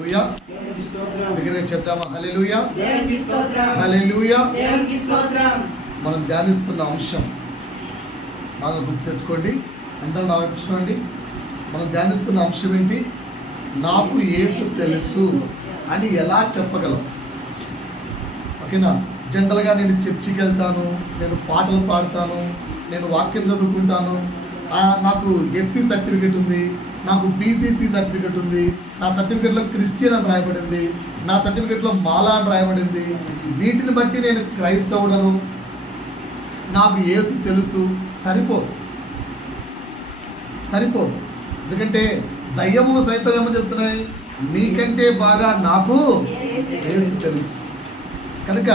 హల్లెలూయా. దగ్గరగా చెప్తామా హల్లెలూయా, హల్లెలూయా. మనం ధ్యానిస్తున్న అంశం బాగా గుర్తు తెచ్చుకోండి, అందరూ నా వైపు చూడండి. మనం ధ్యానిస్తున్న అంశం ఏంటి? నాకు యేసు తెలుసు అని ఎలా చెప్పగలం? ఓకేనా? జనరల్గా నేను చర్చికి వెళ్తాను, నేను పాటలు పాడతాను, నేను వాక్యం చదువుకుంటాను, నాకు ఎస్సీ సర్టిఫికెట్ ఉంది, నాకు బీసీసీ సర్టిఫికెట్ ఉంది, నా సర్టిఫికెట్లో క్రిస్టియన్ అని రాయబడింది, నా సర్టిఫికెట్లో మాలా అని రాయబడింది. వీటిని బట్టి నేను క్రైస్తవుడను, నాకు యేసు తెలుసు. సరిపోదు. ఎందుకంటే దయ్యములు సైతం ఏమని చెప్తున్నాయి? మీకంటే బాగా నాకు యేసు తెలుసు. కనుక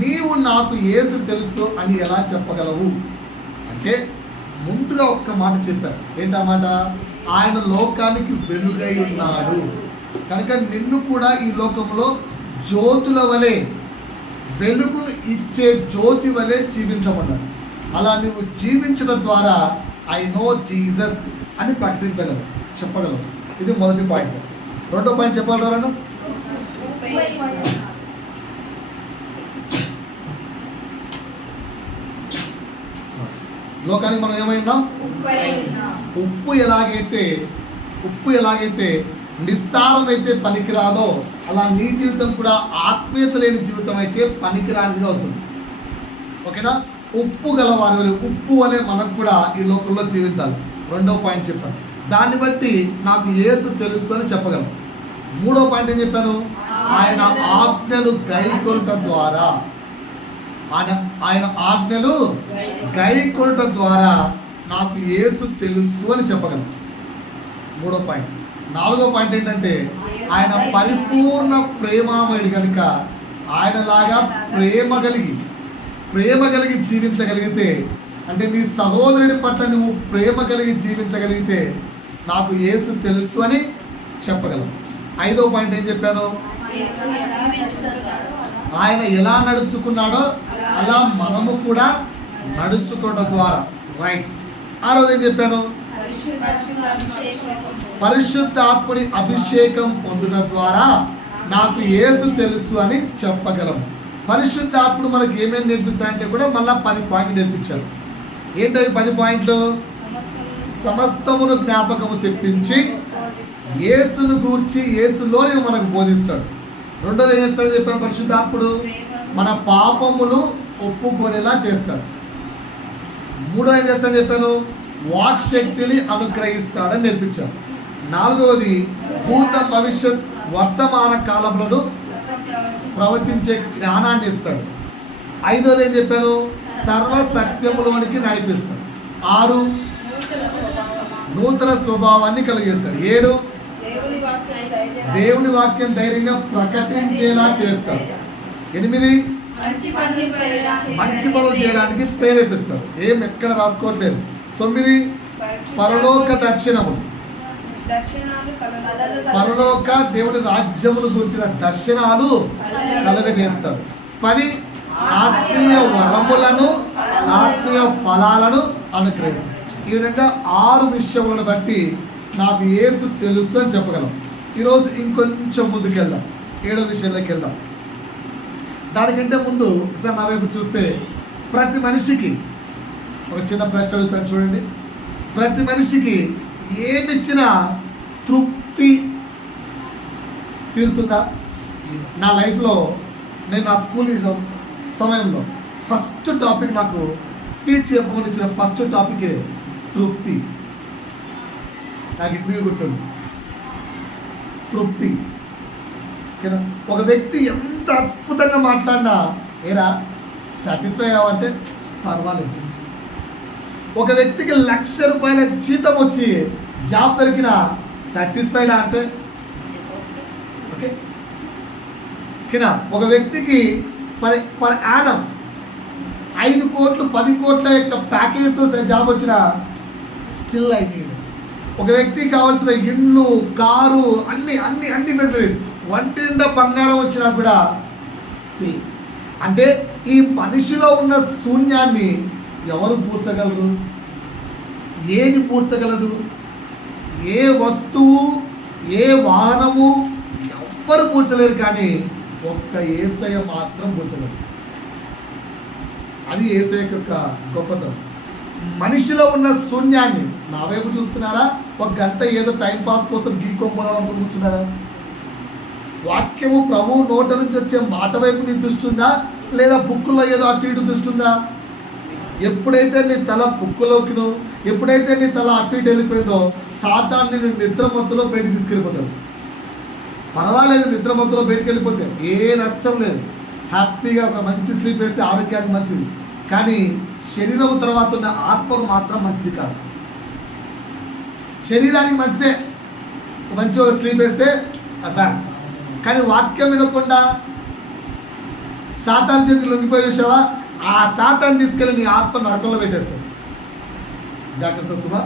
నీవు నాకు యేసు తెలుసు అని ఎలా చెప్పగలవు అంటే, ముందుగా ఒక్క మాట చెప్పారు. ఏంటా మాట? ఆయన లోకానికి వెలుగై ఉన్నాడు కనుక నిన్ను కూడా ఈ లోకంలో జ్యోతుల వలె, వెలుగును ఇచ్చే జ్యోతి వలె జీవించమన్నాడు. అలా నువ్వు జీవించడం ద్వారా ఐ నో జీసస్ అని ప్రకటించగలవు, చెప్పగలవు. ఇది మొదటి పాయింట్. రెండో పాయింట్ చెప్పగలరా? లోకానికి మనం ఏమైనా ఉప్పు ఎలాగైతే నిస్సారమైతే పనికిరాదో, అలా నీ జీవితం కూడా ఆత్మీయత లేని జీవితం అయితే పనికిరానిదిగా అవుతుంది. ఓకేనా? ఉప్పు గలవారు, ఉప్పు వలె మనం కూడా ఈ లోకంలో జీవించాలి. రెండో పాయింట్ చెప్పాను. దాన్ని బట్టి నాకు యేసు తెలుసు అని చెప్పగలం. మూడో పాయింట్ ఏం చెప్పాను? ఆయన ఆజ్ఞలు గైకొనుట ద్వారా, ఆయన ఆజ్ఞలు గైకొనుట ద్వారా నాకు యేసు తెలుసు అని చెప్పగలం. మూడో పాయింట్. నాలుగో పాయింట్ ఏంటంటే, ఆయన పరిపూర్ణ ప్రేమామయుడు కనుక ఆయనలాగా ప్రేమ కలిగి జీవించగలిగితే, అంటే నీ సహోదరుడి పట్ల నువ్వు ప్రేమ కలిగి జీవించగలిగితే నాకు యేసు తెలుసు అని చెప్పగలం. ఐదో పాయింట్ ఏం చెప్పాను? ఆయన ఎలా నడుచుకున్నాడో అలా మనము కూడా నడుచుకోవడం ద్వారా. రైట్. ఆరోజు ఏం చెప్పాను? పరిశుద్ధాత్ముడి అభిషేకం పొందడం ద్వారా నాకు యేసు తెలుసు అని చెప్పగలం. పరిశుద్ధాత్ముడు మనకి ఏమేమి నేర్పిస్తాయంటే కూడా మళ్ళీ 10 పాయింట్లు నేర్పించారు. ఏంటవి 10 పాయింట్లు? సమస్తమును జ్ఞాపకము తెప్పించి యేసును గూర్చి యేసులోనే మనకు బోధిస్తాడు. రెండోది ఏం చేస్తాడు చెప్పాను? పరిశుద్ధాత్ముడు మన పాపములు ఒప్పుకొనేలా చేస్తాడు. మూడో ఏం చేస్తాడని చెప్పాను? వాక్ శక్తిని అనుగ్రహిస్తాడని నేర్పించాడు. నాలుగవది భూత భవిష్యత్ వర్తమాన కాలంలో ప్రవచించే జ్ఞానాన్ని ఇస్తాడు. ఐదోది ఏం చెప్పాను? సర్వ సత్యములోనికి నడిపిస్తాడు. 6 నూతన స్వభావాన్ని కలిగిస్తాడు. 7 దేవుని వాక్యం ధైర్యంగా ప్రకటించేలా చేస్తాడు. 8 మంచి పనులు చేయడానికి ప్రేరేపిస్తాడు. ఏం ఎక్కడ రాసుకోవట్లేదు. 9 పరలోక దర్శనము, పరలోక దేవుని రాజ్యమును గురించిన దర్శనాలు కలుగజేస్తాడు. 10 ఆత్మీయ వరములను, ఆత్మీయ ఫలాలను అనుగ్రహిస్తాడు. ఈ విధంగా 6 విషయములను బట్టి నాకు యేసు తెలుసు అని చెప్పగలం. ఈరోజు ఇంకొంచెం ముందుకెళ్దాం, 7వ విషయంలోకి వెళ్దాం. దానికంటే ముందు ఒకసారి నా వైపు చూస్తే, ప్రతి మనిషికి ఒక చిన్న ప్రశ్న అడుగుతాను చూడండి. ప్రతి మనిషికి ఏమిచ్చినా తృప్తి తీరుతుందా? నా లైఫ్లో నేను నా స్కూల్ సమయంలో ఫస్ట్ టాపిక్, నాకు స్పీచ్ చెప్పమని ఇచ్చిన ఫస్ట్ టాపికే తృప్తి. నాకు ఇప్పుడు గుర్తుంది, తృప్తి. ఒక వ్యక్తి ఎంత అద్భుతంగా మాట్లాడినా ఏరా సాటిస్ఫై అవ్వంటే పర్వాలేదు. ఒక వ్యక్తికి ₹1,00,000 జీతం వచ్చి జాబ్ దొరికిన సాటిస్ఫైడా అంటే ఓకే. ఒక వ్యక్తికి పర్ యానం 5 కోట్లు 10 కోట్ల యొక్క ప్యాకేజ్తో జాబ్ వచ్చిన స్టిల్ ఐ. ఒక వ్యక్తికి కావాల్సిన ఇల్లు, కారు, అన్ని ఫెసిలిటీస్, వంటి నిండా బంగారం వచ్చినా కూడా స్టిల్. అంటే ఈ మనిషిలో ఉన్న శూన్యాన్ని ఎవరు పూడ్చగలరు? ఏది పూడ్చగలదు? ఏ వస్తువు, ఏ వాహనము, ఎవ్వరు పూడ్చలేరు, కానీ ఒక్క యేసయ్య మాత్రం పూడ్చలేరు. అది యేసయ్య యొక్క గొప్పతనం. మనిషిలో ఉన్న శూన్యాన్ని నా వైపు చూస్తున్నారా? ఒక గంట ఏదో టైం పాస్ కోసం గీక్కోపోదాం అనుకుని కూర్చున్నారా? వాక్యము ప్రభు నోట నుంచి వచ్చే మాట వైపు నీ దృష్టి ఉందా, లేదా బుక్కులో ఏదో అటు ఇటు దృష్టి ఉందా? ఎప్పుడైతే నీ తల బుక్కులోకినో, ఎప్పుడైతే నీ తల అటు ఇటు వెళ్ళిపోయిందో, సాతాన్ని నేను నిద్రమత్తులో బయటికి తీసుకెళ్ళిపోతాడు. పర్వాలేదు, నిద్రమత్తులో బయటికి వెళ్ళిపోతే ఏ నష్టం లేదు. హ్యాపీగా ఒక మంచి స్లీప్ వేస్తే ఆరోగ్యానికి మంచిది, కానీ శరీరం తర్వాత ఉన్న ఆత్మకు మాత్రం మంచిది కాదు. శరీరానికి మంచిదే మంచి ఒక స్లీప్ వేస్తే అబ్బా, కానీ వాక్యం వినకుండా సాతాను చేతికి లొంగిపోయి చూసావా, ఆ సాతాను తీసుకెళ్ళి నీ ఆత్మ నరకంలో పెట్టేస్తాడు. జాగ్రత్త సుమా,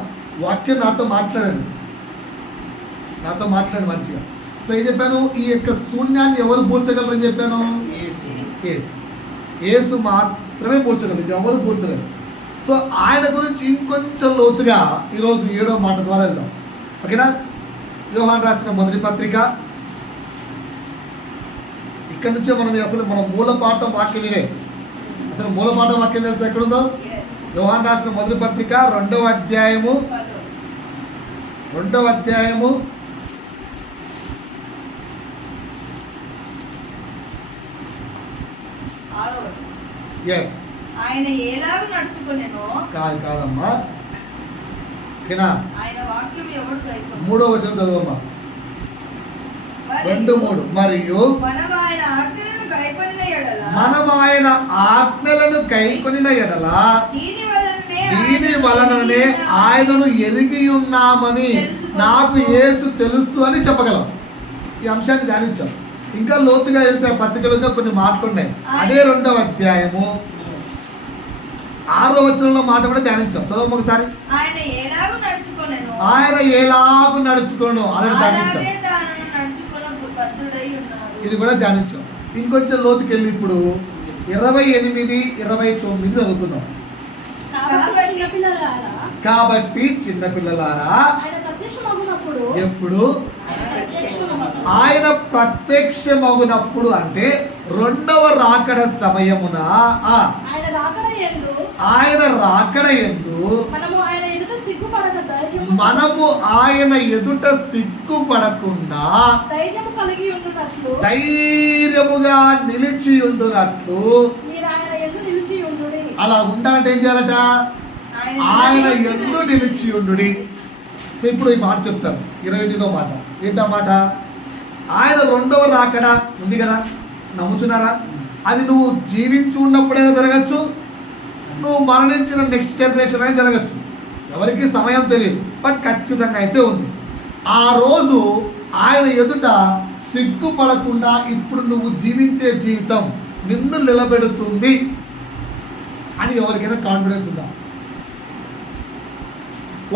వాక్యం నాతో మాట్లాడండి మంచిగా. సో ఏం చెప్పాను? ఈ యొక్క శూన్యాన్ని ఎవరు పూడ్చగలరని చెప్పాను? యేసు మాత్రమే పూడ్చగలరు, ఎవరు పూడ్చగలరు. సో ఆయన గురించి ఇంకొంచెం లోతుగా ఈరోజు 7వ మాట ద్వారా వెళ్దాం. ఓకేనా? యోహాను రాసిన మొదటి పత్రిక, ఇక్కడ నుంచే మన మూల పాఠం వాక్యం ఇదే. అసలు మూల పాఠం వాక్యం తెలుసు ఎక్కడుందో? యోహాను రాసిన మొదటి పత్రిక 2వ అధ్యాయము ఆయన ఎలాగ నడుచుకొనెనో కాదమ్మా, ఓకేనా? ఆయన వాక్యం ఎవడు గైకొనెను? 3వ వచనం చదవమ్మా. 2:3 మరియు మనం ఆయన ఆజ్ఞలను గైకొనిన ఎడల దీని వలననే ఆయనను ఎరిగి ఉన్నామని నాకు యేసు తెలుసు అని చెప్పగలం. ఈ అంశాన్ని ధ్యానించాం. ఇంకా లోతుగా వెళ్తే పత్రికలుగా కొన్ని మాటలు ఉన్నాయి. అదే 2వ అధ్యాయము 6వ వచనంలో మాట కూడా ధ్యానించాం. చదవం ఒకసారి. ఆయన ఎలాగు నడుచుకోను అది ధ్యానించాం. ఇది కూడా ధ్యానించాం. ఇంకొంచెం లోతుకి వెళ్ళి ఇప్పుడు 28, 29 చదువుకుందాం. కాబట్టి చిన్నపిల్లలారా, ఎప్పుడు ఆయన ప్రత్యక్షమగునప్పుడు అంటే 2వ రాకడ సమయమున ఆయన రాకడ యందు మనము ఆయన ఎదుట సిగ్గుపడకుండా ధైర్యముగా నిలిచి ఉండునట్లు. అలా ఉండాలంటే ఏం చేయాలట? ఆయన యందు నిలిచి ఉండుడి. సో ఇప్పుడు ఈ మాట చెప్తాను, 28వ మాట. ఏంటా మాట? ఆయన 2వ రాకడ ఉంది కదా, నమ్ముచున్నారా? అది నువ్వు జీవించి ఉన్నప్పుడైనా జరగచ్చు, నువ్వు మరణించిన నెక్స్ట్ జనరేషన్ అయినా జరగచ్చు. ఎవరికి సమయం తెలియదు, బట్ ఖచ్చితంగా అయితే ఉంది. ఆ రోజు ఆయన ఎదుట సిగ్గుపడకుండా ఇప్పుడు నువ్వు జీవించే జీవితం నిన్ను నిలబెడుతుంది అని ఎవరికైనా కాన్ఫిడెన్స్ ఉందా?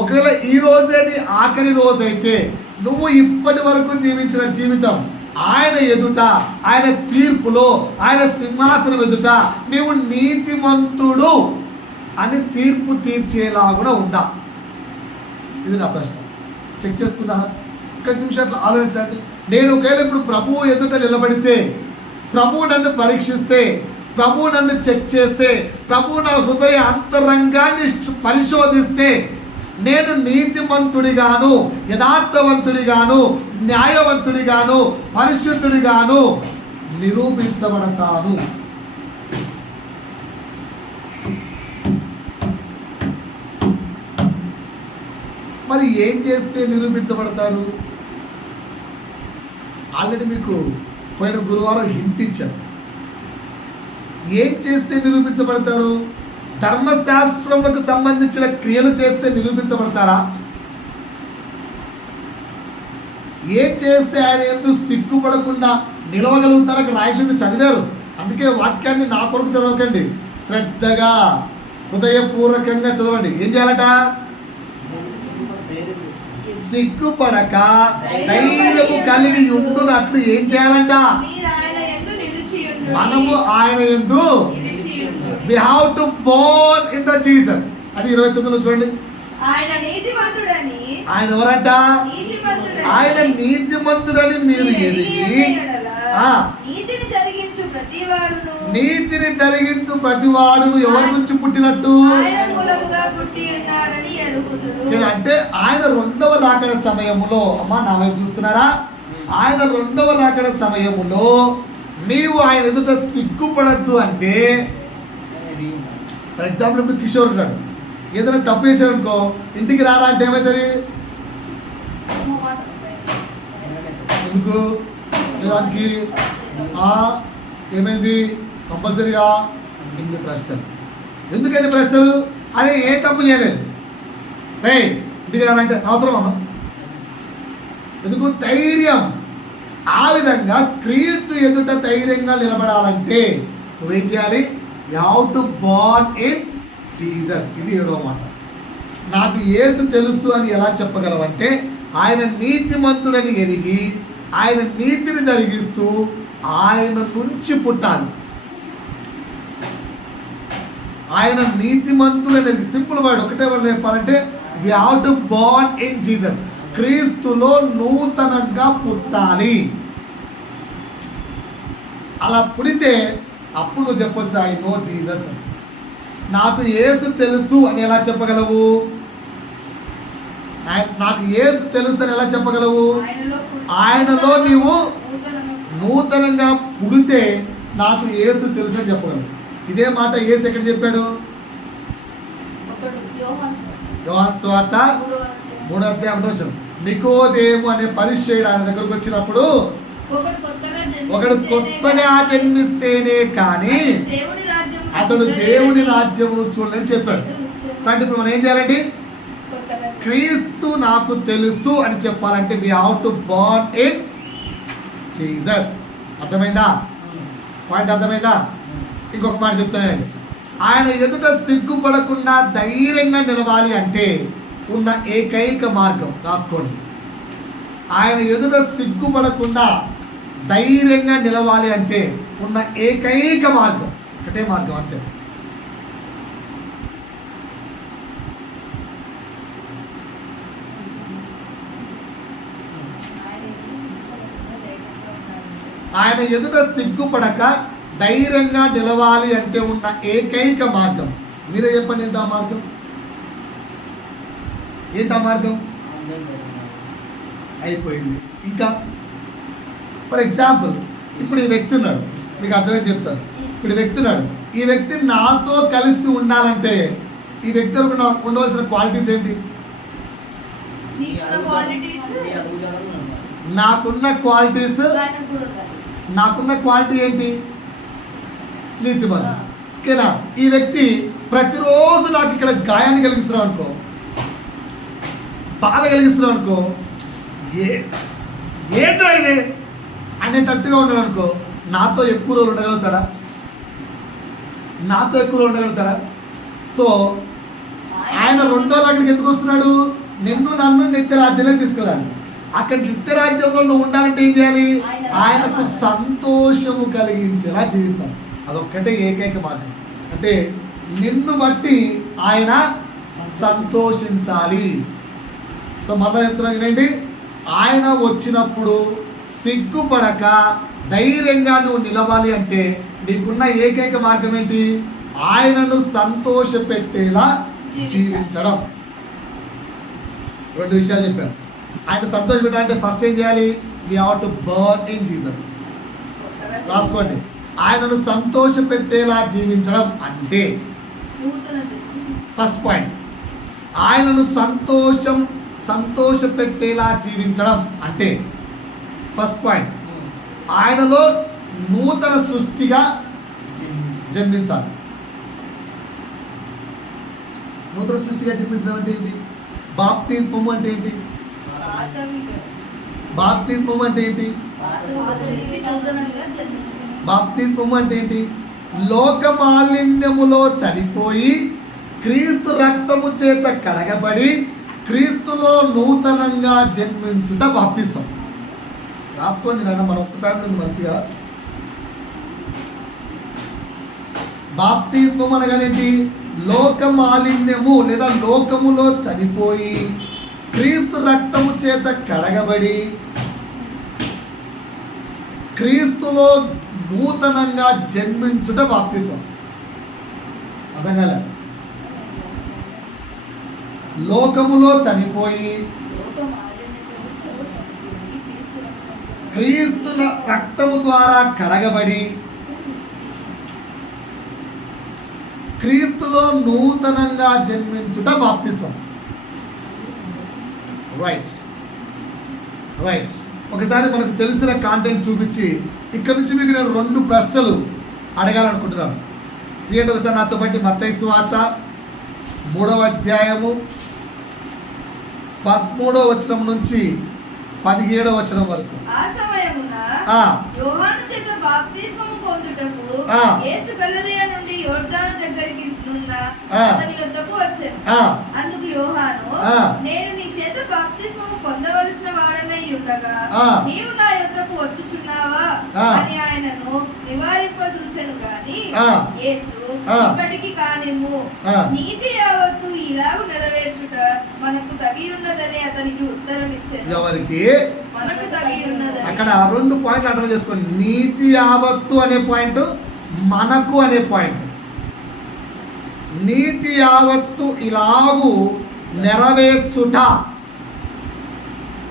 ఒకవేళ ఈ రోజే నీ ఆఖరి రోజు అయితే నువ్వు ఇప్పటి వరకు జీవించిన జీవితం ఆయన ఎదుట, ఆయన తీర్పులో, ఆయన సింహాసనం ఎదుట నీవు నీతిమంతుడు అని తీర్పు తీర్చేలాగా ఉందా? ఇది నా ప్రశ్న. చెక్ చేసుకున్నారా? ఒక్క నిమిషాలు ఆలోచించండి. నేను ఒకవేళ ఇప్పుడు ప్రభువు ఎదుట నిలబడితే, ప్రభువు నన్ను పరీక్షిస్తే, ప్రభువు నన్ను చెక్ చేస్తే, ప్రభువు నా హృదయ అంతరంగాన్ని పరిశోధిస్తే నేను నీతిమంతుడిగాను, యథార్థవంతుడిగాను, న్యాయవంతుడిగాను, పరిశుద్ధుడిగాను నిరూపించబడతాను. మరి ఏం చేస్తే నిరూపించబడతారు? ఆల్రెడీ మీకు పోయిన గురువారం హింట్ ఇచ్చాను. ఏం చేస్తే నిరూపించబడతారు? ధర్మశాస్త్రములకు సంబంధించిన క్రియలు చేస్తే నిరూపించబడతారా? ఏం చేస్తే ఆయన ఎందుకు సిగ్గుపడకుండా నిలవగలుగుతారని రాయసుని చదివారు. అందుకే వాక్యాన్ని నా కొరకు చదవకండి, శ్రద్ధగా హృదయపూర్వకంగా చదవండి. ఏం చేయాలట? సిగ్గుపడక ధైర్యము కలిగి ఉండునట్లు ఏం చేయాలంట? మనము ఆయన యందు we have to born in the Jesus. అది 29లో చూడండి. ఆయన నీతిమంతుడని ఆయన ఎవరంట? నీతిమంతుడని ఆయన నీతిమంతుడని మీరు ఎరిగి ఆ. నీతిని జరిగించు ప్రతివాడును నీతిని జరిగించు ప్రతివాడును ఎవరి నుంచి పుట్టినట్టు? ఆయన మూలముగా పుట్టి ఉన్నాడని ఎరుగుదురు. అంటే ఆయన రెండవ రాకడ సమయములో, అమ్మా నా వైపు చూస్తున్నారా? ఆయన రెండవ రాకడ సమయములో నీవు ఆయన ఎదుట సిగ్గుపడద్దు అంటే, ఫర్ ఎగ్జాంపుల్ ఇప్పుడు కిషోర్ గారు ఏదైనా తప్పు చేశాడు అనుకో, ఇంటికి రారా అంటే ఏమవుతుంది? ఎందుకు దానికి ఏమైంది? కంపల్సరీగా ఎన్ని ప్రశ్నలు. ఎందుకని ప్రశ్నలు? అని ఏ తప్పు చేయలేదు. రే ఇంటికి రానంటే అవసరం అమ్మా. ఎందుకు? ధైర్యం. ఆ విధంగా క్రీస్తు ఎదుట ధైర్యంగా నిలబడాలంటే నువ్వేం చేయాలి? You have to born in Jesus. ఇది 7వ మాట. నాకు యేసు తెలుసు అని ఎలా చెప్పగలవంటే, ఆయన నీతిమంతుడని ఎరిగి ఆయన నీతిని జరిగిస్తూ ఆయన నుంచి పుట్టాలి. ఆయన నీతిమంతుడని సింపుల్ వర్డ్, ఒకటే వర్డ్ చెప్పాలంటే we have to born in Jesus. క్రీస్తులో నూతనంగా పుట్టాలి. అలా పుడితే అప్పుడు నువ్వు చెప్పొచ్చు ఐ నో జీసస్. నాకు యేసు తెలుసు అని ఎలా చెప్పగలవు? నాకు యేసు తెలుసు అని ఎలా చెప్పగలవు? ఆయనలో నీవు నూతనంగా పుడితే నాకు యేసు తెలుసు అని చెప్పగలవు. ఇదే మాట యేసు ఎక్కడ చెప్పాడు? యోహాను సువార్త 3వ అధ్యాయం 1వ వచనం. నికోదేము అనే పరిసయ్యుడు ఆయన దగ్గరకు వచ్చినప్పుడు, ఒకడు కొత్తగా జన్మిస్తేనే కానీ అతడు దేవుని రాజ్యమును చూడలేని చెప్పాడు. అంటే ఇప్పుడు మనం ఏం చేయాలండి? క్రీస్తు నాకు తెలుసు అని చెప్పాలంటే we have to born in Jesus. అర్థమైందా? పాయింట్ అర్థమైందా? ఇంకొక మాట చెప్తానండి. ఆయన ఎదుట సిగ్గుపడకుండా ధైర్యంగా నిలవాలి అంటే ఉన్న ఏకైక మార్గం రాసుకోండి. ఆయన ఎదుట సిగ్గుపడకుండా ధైర్యంగా నిలవాలి అంటే ఉన్న ఏకైక మార్గం, ఒకటే మార్గం అంతే. ఆయన ఎదుట సిగ్గుపడక ధైర్యంగా నిలవాలి అంటే ఉన్న ఏకైక మార్గం. మీరే చెప్పండి, ఏంటా మార్గం? ఏంటా మార్గం? అయిపోయింది. ఇంకా ఫర్ ఎగ్జాంపుల్ ఇప్పుడు ఈ వ్యక్తి ఉన్నాడు, మీకు అర్థమే చెప్తాను. ఇప్పుడు ఈ వ్యక్తి ఉన్నాడు, ఈ వ్యక్తి నాతో కలిసి ఉండాలంటే ఈ వ్యక్తి ఉండవలసిన క్వాలిటీస్ ఏంటి? నాకున్న క్వాలిటీస్, నాకున్న క్వాలిటీ ఏంటి? నీతిమంతుడు. ఓకేనా? ఈ వ్యక్తి ప్రతిరోజు నాకు ఇక్కడ గాయాన్ని కలిగిస్తున్నావు అనుకో, బాధ కలిగిస్తున్నావు అనుకో, ఏంటో ఇది అనేటట్టుగా ఉన్నాడు అనుకో, నాతో ఎక్కువ రోజులు ఉండగలుగుతాడా? నాతో ఎక్కువ రోజులు ఉండగలుగుతాడా? సో ఆయన రెండో అక్కడికి ఎందుకు వస్తున్నాడు? నిన్ను నన్ను నిత్య రాజ్యంలోకి తీసుకెళ్ళాలి. అక్కడ నిత్య రాజ్యంలో నువ్వు ఉండాలంటే ఏం చేయాలి? ఆయనకు సంతోషము కలిగించేలా జీవించాలి. అదొక్కటే ఏకైక మార్గం. అంటే నిన్ను బట్టి ఆయన సంతోషించాలి. సో మళ్ళీ చెప్తున్నా ఏంటి? ఆయన వచ్చినప్పుడు సిగ్గుపడక ధైర్యంగా నువ్వు నిలవాలి అంటే నీకున్న ఏకైక మార్గం ఏంటి? ఆయనను సంతోష పెట్టేలా జీవించడం. 2 విషయాలు చెప్పాను. ఆయన సంతోష పెట్టాలంటే ఫస్ట్ ఏం చేయాలి? We have to born in Jesus. రాసుకోండి. ఆయనను సంతోష పెట్టేలా జీవించడం అంటే ఫస్ట్ పాయింట్. ఆయనను సంతోష పెట్టేలా జీవించడం అంటే ఫస్ట్ పాయింట్. ఆయనలో నూతన సృష్టిగా జన్మించాలి. నూతన సృష్టిగా జన్మించడం అంటే ఏంటి? బాప్తిస్మం అంటే ఏంటి? బాప్తిస్మం అంటే ఏంటి? బాప్తిస్మం అంటే ఏంటి? లోక మాలిన్యములో చనిపోయి క్రీస్తు రక్తము చేత కడగబడి క్రీస్తులో నూతనంగా జన్మించుట బాప్తిస్మం. రాసుకోండి నాన్న, మన ఒక్క ఫ్యామిలీ మంచిగా. బాప్తిస్మం అనగానేంటి? లోక మాలిన్యము లేదా లోకములో చనిపోయి క్రీస్తు రక్తము చేత కడగబడి క్రీస్తులో నూతనంగా జన్మించుట బాప్తిసం. అర్థం కాలే? లోకములో చనిపోయి క్రీస్తు రక్తము ద్వారా కడగబడి క్రీస్తులో నూతనంగా జన్మించుట బాప్తిసం. Right right. ఒకసారి మనకు తెలిసిన కాంటెంట్ చూపించి ఇక్కడ నుంచి మీకు నేను 2 ప్రశ్నలు అడగాలనుకుంటున్నాను. తీయండి ఒకసారి నాతో బట్టి మత్తయి సువార్త 3వ అధ్యాయము 13వ వచనం నుంచి 17వ వచనం వరకు. ఆ సమయమున యోహాను చేత బాప్తిస్మము పొందుటకు యేసు గలిలయ నుండి యోర్దాను దగ్గరికి నున్న అతని యొద్దకు వచ్చెను. అందుకు యోహాను, నేను నీ చేత బాప్తిస్మము పొందవలసిన వాడనై ఉండగా నీవు నా యొద్దకు వచ్చుచున్నావా అని ఆయనను నివారింపజూచెను గాని యేసు, ఇప్పటికి కానిమ్ము, నీతి యావత్తు ఇలాగు నెరవేర్చుట మనకు తగి ఉన్నదని అతనికి ఉత్తరం ఇచ్చెను. ఎవరికి? మనకు తగి ఉన్నదని. అక్కడ 2 పాయింట్లు అర్థం చేసుకోండి. నీతి యావత్తు అనే పాయింట్, మనకు అనే పాయింట్. నీతి యావత్తు ఇలాగు నెరవేర్చుట,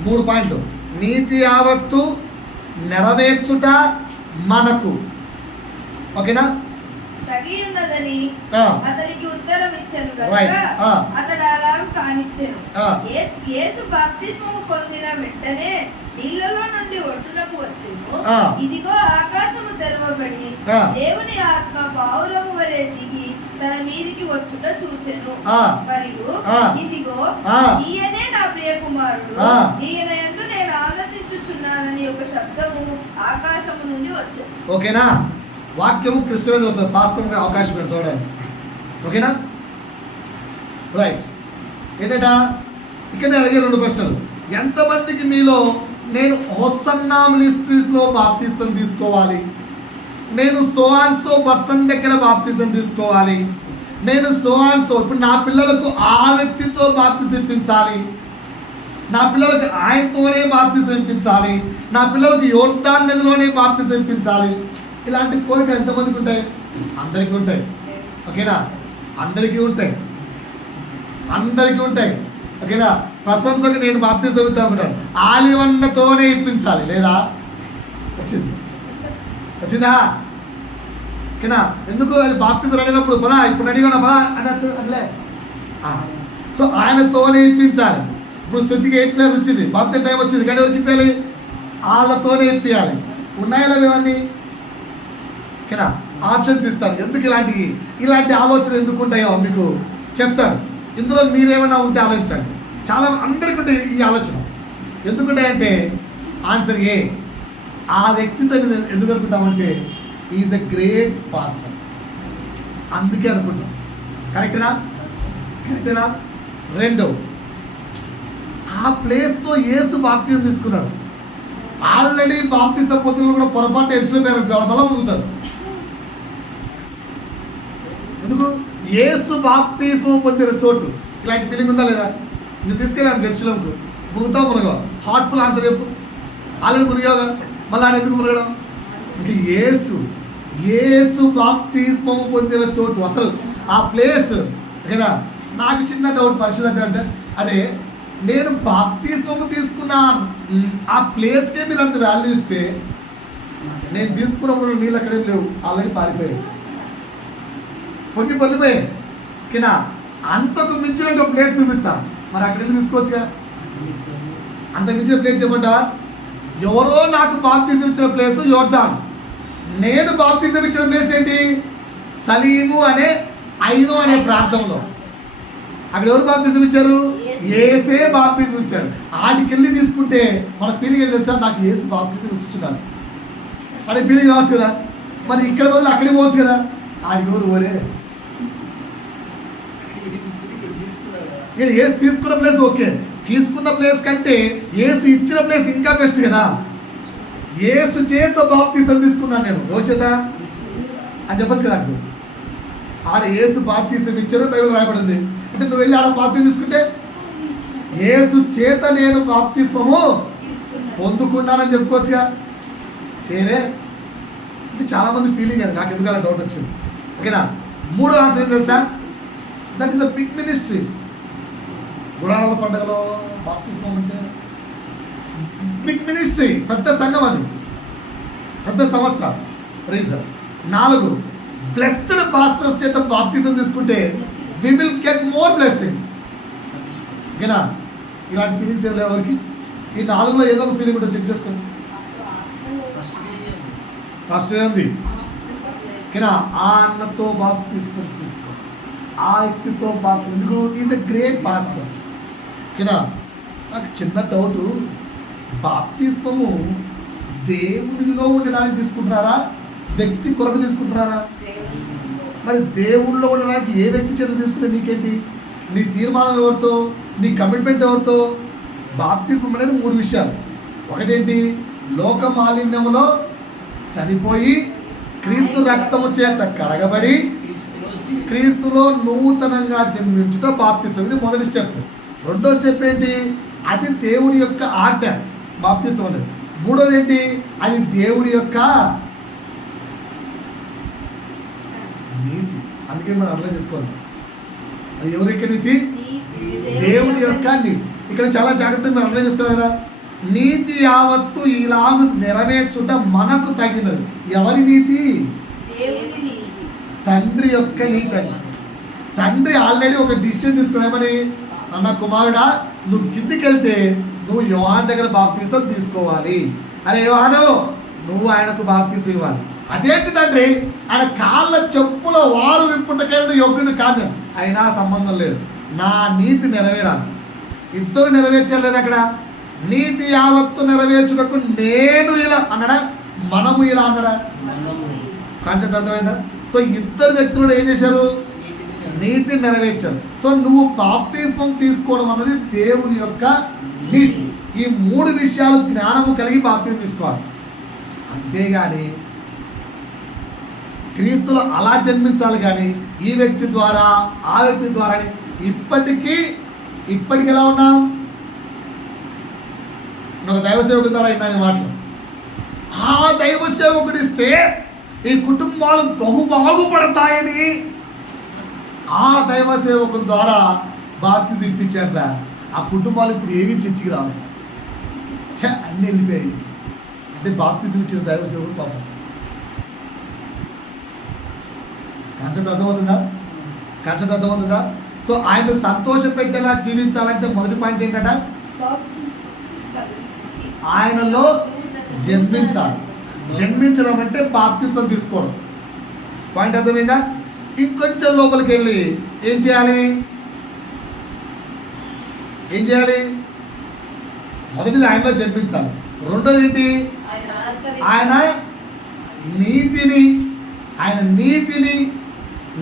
3 పాయింట్లు. నీతి యావత్తు నెరవేర్చుట మనకు, ఓకేనా? తగి ఉన్నదని అతనికి ఉత్తరం ఇచ్చాను కనుక అతడు అలాగ కానిచ్చాను. యేసు బాప్తిస్మము పొందిన వెంటనే నీళ్ళలో నుండి ఒడ్డునకు వచ్చెను. ఇదిగో ఆకాశము తెరవబడి దేవుని ఆత్మ పావురము వలె దిగి తన మీదికి వచ్చుట చూచెను. మరియు ఇదిగో ఈయనే నా ప్రియ కుమారుడు, ఈయన యందు నేను ఆనందించుచున్నానని ఒక శబ్దము ఆకాశము నుండి వచ్చెను. ఓకేనా? వాక్యము క్రిస్టియన్ అవుతుంది. పాస్టర్గా అవకాశం పెట్టి చూడండి. ఓకేనా? రైట్. ఏంటంట ఇక్కడ నేను అడిగే 2 ప్రశ్నలు. ఎంతమందికి మీలో నేను హోసన్నా మినిస్ట్రీస్లో బాప్తిసం తీసుకోవాలి, నేను సో అండ్ సో పర్సన్ దగ్గర బాప్తిసం తీసుకోవాలి, నేను సో అండ్ సో, ఇప్పుడు నా పిల్లలకు ఆ వ్యక్తితో బాప్తిసం ఇప్పించాలి, నా పిల్లలకు ఆయనతోనే బాప్తిసం ఇప్పించాలి, నా పిల్లలకు యోర్దాను నదిలోనే బాప్తిసం ఇప్పించాలి, ఇలాంటి కోరికలు ఎంతమందికి ఉంటాయి? అందరికీ ఉంటాయి. ఓకేనా? అందరికీ ఉంటాయి, అందరికీ ఉంటాయి. ఓకేనా? ప్రశంసకు నేను బాప్తిసం ఇద్దామనుకుంటాను, ఆలివన్నతోనే ఇప్పించాలి. లేదా? వచ్చిందా? ఓకేనా? ఎందుకు? అది బాప్తిసం అడిగినప్పుడు పదా, ఇప్పుడు అడిగినా పదా అనొచ్చు అట్లే. సో ఆయనతోనే ఇప్పించాలి. ఇప్పుడు స్థుతికి 8 క్లాస్ వచ్చింది, బాప్తిసం టైం వచ్చింది, కానీ ఎవరికి ఇప్పించాలి? వాళ్ళతోనే ఇప్పించాలి. ఉన్నాయా ఇవన్నీ? ఓకేనా? ఆప్షన్స్ ఇస్తాను. ఎందుకు ఇలాంటి ఆలోచన ఎందుకు ఉంటాయో మీకు చెప్తాను. ఇందులో మీరేమైనా ఉంటే ఆలోచించండి. చాలా అందరికీ ఉంటాయి ఈ ఆలోచన. ఎందుకుంటాయంటే ఆన్సర్ ఏ, ఆ వ్యక్తితో ఎందుకు అనుకుంటామంటే ఈజ్ ఎ గ్రేట్ పాస్టర్, అందుకే అనుకుంటాం. కరెక్టేనా? 2, ఆ ప్లేస్లో యేసు బాప్తిసం తీసుకున్నాడు. ఆల్రెడీ బాప్తిసం పొందిన కూడా పొరపాటు ఎరుసలేము బలం పొందుతారు. ఎందుకు? యేసు బాప్తిసం పొందిన చోటు. ఇలాంటి ఫీలింగ్ ఉందా లేదా? నేను తీసుకెళ్ళాను ఎరుసలేముకు, మునుగుతావు మునగవా? హార్ట్ఫుల్ ఆన్సర్ చెప్పు. ఆల్రెడీ మునిగావుగా, మళ్ళీ ఆయన ఎందుకు మునగడం? అంటే యేసు బాప్తిస్మము పొందిన చోటు, అసలు ఆ ప్లేస్. ఓకేనా? నాకు చిన్న డౌట్ పరిశీలన అంటే, అరే నేను బాప్తిస్మము తీసుకున్న ఆ ప్లేస్కే మీరు అంత వాల్యూ ఇస్తే, నేను తీసుకున్నప్పుడు నీళ్ళు అక్కడేం లేవు, ఆల్రెడీ పారిపోయాయి, పొంగిపోయాయి. ఓకేనా? అంతకు మించిన ఒక ప్లేస్ చూపిస్తాను, మరి అక్కడ వెళ్ళి తీసుకోవచ్చుగా. అంతకు మించిన ప్లేస్ చెప్పంటావా? ఎవరో నాకు బాప్తిసం ఇచ్చిన ప్లేస్ యోర్దాను. నేను బాప్తిసం ఇచ్చిన ప్లేస్ ఏంటి? సలీము అనే ఐనో అనే ప్రాంతంలో. అక్కడ ఎవరు బాప్తిసం ఇచ్చారు? యేసే బాప్తిసం ఇచ్చారు. ఆడికి వెళ్ళి తీసుకుంటే మన ఫీలింగ్ ఏంటి తెలుసా? నాకు యేసు బాప్తిసం ఇచ్చుచున్నాను అనే ఫీలింగ్ రావచ్చు కదా. మరి ఇక్కడ బదులు అక్కడికి పోవచ్చు కదా. ఆడికి ఎవరు ఓరే, యేసు తీసుకున్న ప్లేస్ ఓకే, తీసుకున్న ప్లేస్ కంటే యేసు ఇచ్చిన ప్లేస్ ఇంకా బెస్ట్ కదా. యేసు చేత బాప్తిసం తీసుకున్నాను నేను, ఎవరి చేత అని చెప్పచ్చు కదా. నాకు ఆడ యేసు బాప్తిసం ఇచ్చారు, బైబిల్ రాయబడింది. అంటే నువ్వు వెళ్ళి ఆడ బాప్తిసం తీసుకుంటే యేసు చేత నేను బాప్తిస్మము పొందుకున్నానని చెప్పుకోవచ్చుగా. చేరే ఇది చాలా మంది ఫీలింగ్ అది, నాకు ఎందుకలా డౌట్ వచ్చింది. ఓకేనా, మూడో ఆన్సర్ ఏం తెలుసా? That is a big ministries. గుడారాల పండుగలో బాప్తిస్మం అంటే బిగ్ మినిస్ట్రీ, పెద్ద సంఘం, అది పెద్ద సంస్థ. రీజన్ 4, బ్లెస్డ్ పాస్టర్స్ చేత బాప్తిజం తీసుకుంటే we will get more blessings. ఓకేనా, ఇలాంటి ఫీలింగ్స్ ఏం లేవు ఎవరికి? ఈ 4లో ఏదో ఒక ఫీలింగ్ ఉంటే చెక్ చేసుకోండి. ఫస్ట్ ఏముంది? ఓకేనా, ఆ అన్నతో బాప్తిజం తీసుకోవచ్చు, ఆ వ్యక్తితో బాప్తిజం. ఎందుకు? Is a great pastor. ఓకేనా, నాకు చిన్న డౌటు, బాప్తిస్మము దేవుడిలో ఉండడానికి తీసుకుంటున్నారా, వ్యక్తి కొరకు తీసుకుంటున్నారా? మరి దేవుళ్ళో ఉండడానికి ఏ వ్యక్తి చేత తీసుకుంటే నీకేంటి? నీ తీర్మానం ఎవరితో, నీ కమిట్మెంట్ ఎవరితో? బాప్తిస్మం అనేది 3 విషయాలు. ఒకటేంటి? లోక మాలిన్యములో చనిపోయి క్రీస్తు రక్తము చేత కడగబడి క్రీస్తులో నూతనంగా జన్మించుట బాప్తిస్మం. ఇది మొదటి స్టెప్. రెండో స్టెప్ ఏంటి? అది దేవుడి యొక్క ఆజ్ఞ, బాప్తిస్మం అనేది. మూడోది ఏంటి? అది దేవుడి యొక్క నీతి. అందుకే మనం అర్థం చేసుకోవాలి, అది ఎవరి యొక్క నీతి? దేవుడి యొక్క నీతి. ఇక్కడ చాలా జాగ్రత్తగా మనం అర్థం చేసుకోవాలి కదా. నీతి యావత్తు ఇలాగ నెరవేర్చుట మనకు తగినది. ఎవరి నీతి? తండ్రి యొక్క నీతి. అని తండ్రి ఆల్రెడీ ఒక డిసిషన్ తీసుకున్నామని, అన్న కుమారుడా నువ్వు కిందికి వెళ్తే నువ్వు యోహాను దగ్గర బాప్తిసం తీసుకోవాలి. అరే యోహాను, నువ్వు ఆయనకు బాప్తిసం ఇవ్వాలి. అదేంటి తండ్రి, ఆయన కాళ్ళ చెప్పుల వారు విప్పుటకైనా యోగ్యుని కాదు, అయినా సంబంధం లేదు, నా నీతి నెరవేరాలి. ఇద్దరు నెరవేర్చలేదు. అక్కడ నీతి యావత్తు నెరవేర్చుటకు నేను ఇలా అన్నాడా, మనము ఇలా అన్నాడా? కాన్సెప్ట్ అర్థమైందా? సో ఇద్దరు వ్యక్తులు ఏం చేశారు? నీతి నెరవేర్చారు. సో నువ్వు బాప్తిస్మం తీసుకోవడం అన్నది దేవుని యొక్క నీతి. ఈ 3 విషయాలు జ్ఞానము కలిగి బాప్తిస్మం తీసుకోవాలి. అంతేగాని క్రీస్తులో అలా జన్మించాలి కానీ ఈ వ్యక్తి ద్వారా ఆ వ్యక్తి ద్వారా ఇప్పటికీ ఎలా ఉన్నాం? ఒక దైవ సేవకుడి ద్వారా అయినా మాటలు, ఆ దైవ సేవకుడు ఇస్తే ఈ కుటుంబాలు బాగుపడతాయని ఆ దైవ సేవకుల ద్వారా బాప్తిజం ఇప్పించాట. ఆ కుటుంబాలు ఇప్పుడు ఏమీ చర్చికి రావాలి, అన్నీ వెళ్ళిపోయాయి. అంటే బాప్తిజం ఇచ్చిన దైవ సేవకుడు పాపం. కాన్సెప్ట్ అర్థమవుతుందా? సో ఆయన సంతోష పెట్టేలా జీవించాలంటే మొదటి పాయింట్ ఏంటంటే ఆయనలో జన్మించాలి. జన్మించడం అంటే బాప్తిసం తీసుకోవడం. పాయింట్ అర్థమైందా? ఇంకొంచెం లోపలికి వెళ్ళి ఏం చేయాలి? మొదటిది ఆయనలో జన్మించాలి. రెండోది ఏంటి? ఆయన నీతిని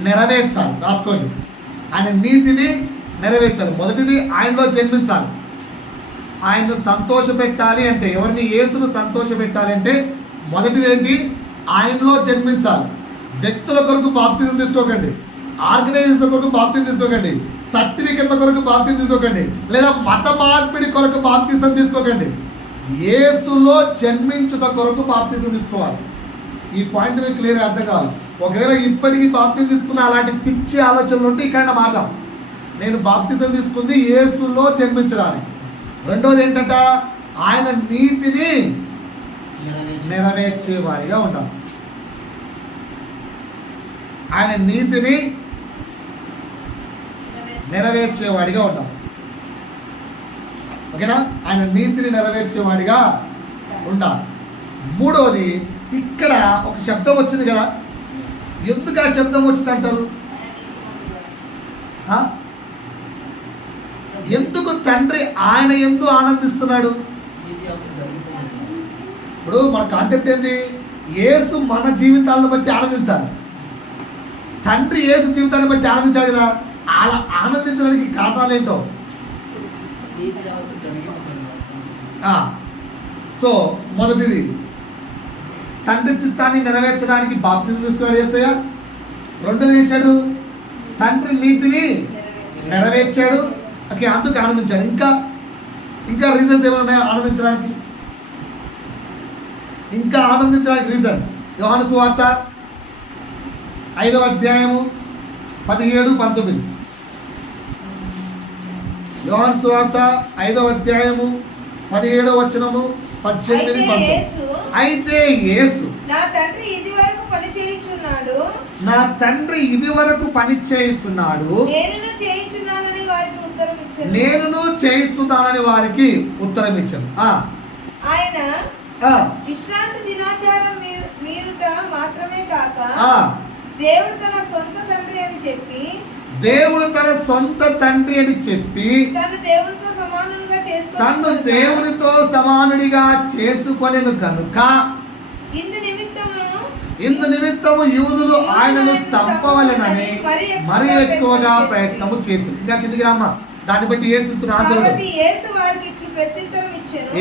నెరవేర్చాలి. రాసుకోండి, ఆయన నీతిని నెరవేర్చాలి. మొదటిది ఆయనలో జన్మించాలి. ఆయన్ను సంతోష పెట్టాలి అంటే, ఎవరిని? యేసును సంతోష పెట్టాలి అంటే మొదటిది ఏంటి? ఆయనలో జన్మించాలి. వ్యక్తుల కొరకు బాప్తిజం తీసుకోకండి, ఆర్గనైజేషన్ కొరకు బాప్తిజం తీసుకోకండి, సర్టిఫికెట్ల కొరకు బాప్తిజం తీసుకోకండి, లేదా మత మార్పిడి కొరకు బాప్తిజం తీసుకోకండి. యేసులో జన్మించుట కొరకు బాప్తిజం తీసుకోవాలి. ఈ పాయింట్ మీకు క్లియర్గా అర్థం కావాలి. ఒకవేళ ఇప్పటికీ బాప్తిజం తీసుకున్న అలాంటి పిచ్చి ఆలోచనలు ఉంటే ఇక్కడ మాదాం. నేను బాప్తిజం తీసుకుంది యేసులో జన్మించడానికి. రెండోది ఏంటంట? ఆయన నీతిని నెరవేర్చేవారిగా ఉండాలి. ఆయన నీతిని నెరవేర్చేవాడిగా ఉండాలి. ఓకేనా? ఆయన నీతిని నెరవేర్చేవాడిగా ఉండాలి. మూడవది, ఇక్కడ ఒక శబ్దం వచ్చింది కదా, ఎందుకు ఆ శబ్దం వచ్చింది అంటారు? ఎందుకు తండ్రి ఆయన ఎందుకు ఆనందిస్తున్నాడు? ఇప్పుడు మన కాన్సెప్ట్ ఏంది? యేసు మన జీవితాలను బట్టి ఆనందించాలి, తండ్రి యేసు జీవితాన్ని బట్టి ఆనందించాలి కదా. అలా ఆనందించడానికి కారణాలు ఏంటో. సో మొదటిది, తండ్రి చిత్తాన్ని నెరవేర్చడానికి బాప్తిజం తీసుకుని యేసయ్య. రెండోది చేశాడు, తండ్రి నీతిని నెరవేర్చాడు. ఓకే, అందుకు ఆనందించాడు. ఇంకా రీజన్స్ ఏమైనా ఉన్నాయా ఆనందించడానికి? ఇంకా ఆనందించడానికి రీజన్స్. యోహాను సువార్త 5వ అధ్యాయము 17-19. యోహాను సువార్త 5వ అధ్యాయము 17వ వచనము 18-19. అయితే యేసు నా తండ్రి ఇది వరకు పని చేయుచున్నాడు, నేనును చేయుచున్నానని వారికి ఉత్తరం ఇచ్చాను. ఆయన విశ్రాంతి దినాచారం మీరుట మాత్రమే కాక దేవుడు తన సొంత తండ్రి అని చెప్పి తను దేవునితో సమానుడిగా చేసుకొనెను కనుక ఇందు నిమిత్తము యూదులు ఆయనను చంపవలెనని మరి ఎక్కువగా ప్రయత్నము చేసింది. ఇంకా కిందికి రామ్మా. దాన్ని బట్టి యేసుస్తున్న ఆన్సర్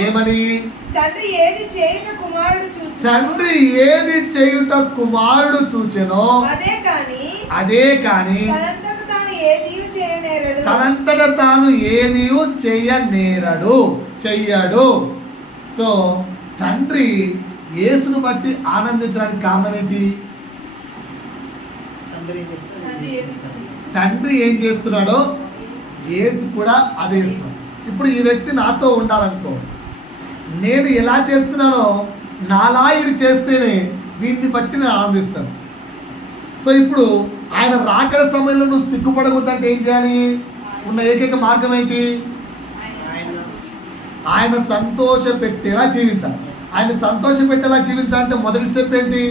ఏమని? తండ్రి ఏది చేయుట కుమారుడు చూచెనో అదే కాని తనంతట తాను ఏది చెయ్యడు. సో తండ్రి యేసును బట్టి ఆనందించడానికి కారణం ఏంటి? తండ్రి ఏం చేస్తున్నాడో యేసు కూడా అదే చేస్తున్నాడు. ఇప్పుడు ఈ వ్యక్తి నాతో ఉండాలనుకో, నేను ఎలా చేస్తున్నానో నాలా ఇది చేస్తేనే వీటిని బట్టి నేను ఆనందిస్తాను. సో ఇప్పుడు ఆయన రాకడ సమయంలో నువ్వు సిగ్గుపడకూడదంటే ఏం చేయాలి? ఉన్న ఏకైక మార్గం ఏంటి? ఆయన సంతోష పెట్టేలా జీవించాలి. ఆయన సంతోష పెట్టేలా జీవించాలంటే మొదటి స్టెప్ ఏంటి?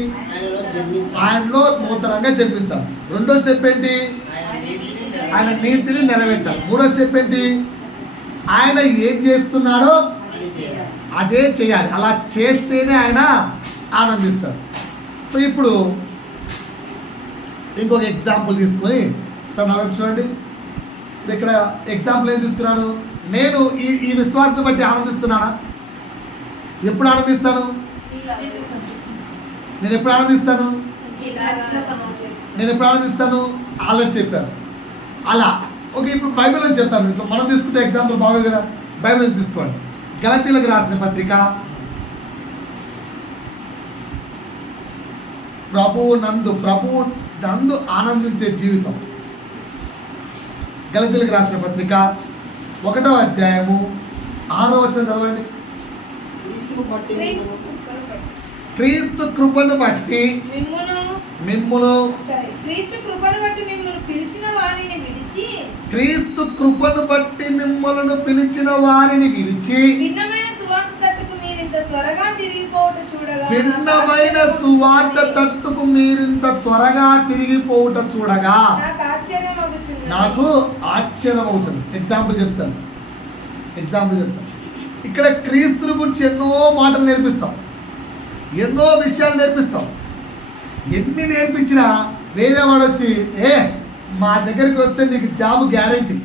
ఆయనలో నూతనంగా జన్మించాలి. రెండో స్టెప్ ఏంటి? ఆయన నీతిని నెరవేర్చాలి. మూడో స్టెప్ ఏంటి? ఆయన ఏం చేస్తున్నాడో అదే చేయాలి. అలా చేస్తేనే ఆయన ఆనందిస్తాడు. సో ఇప్పుడు ఇంకొక ఎగ్జాంపుల్ తీసుకొని సార్ నా వైపు చూడండి. ఇక్కడ ఎగ్జాంపుల్ ఏం తీసుకున్నాను? నేను ఈ విశ్వాసం బట్టి ఆనందిస్తున్నానా? ఎప్పుడు ఆనందిస్తాను? నేను ఎప్పుడు ఆనందిస్తాను? ఆల్రెడీ చెప్పాను. అలా ఓకే. ఇప్పుడు బైబిల్ అని చెప్తాను. ఇప్పుడు మనం తీసుకుంటే ఎగ్జాంపుల్ బాగోదు కదా. బైబిల్ తీసుకోండి. గలతీలకు రాసిన పత్రిక ప్రభు నందు ఆనందించే జీవితం. గలతీలకు రాసిన పత్రిక 1వ అధ్యాయము 6వ వచనం చదవండి. క్రీస్తు కృపను బట్టి మిమ్మును పిలిచిన వారిని విడిచి భిన్నమైన సువార్త తట్టుకు మీరింత త్వరగా తిరిగిపోవుట చూడగా నాకు ఆశ్చర్యం అవుతుంది. ఎగ్జాంపుల్ చెప్తాను. ఇక్కడ క్రీస్తుని గురించి ఎన్నో మాటలు నేర్పిస్తాం, ఎన్నో విషయాలు నేర్పిస్తాం. ఎన్ని నేర్పించినా వేరే వాడు వచ్చి మా దగ్గరికి వస్తే నీకు జాబ్ గ్యారంటీ,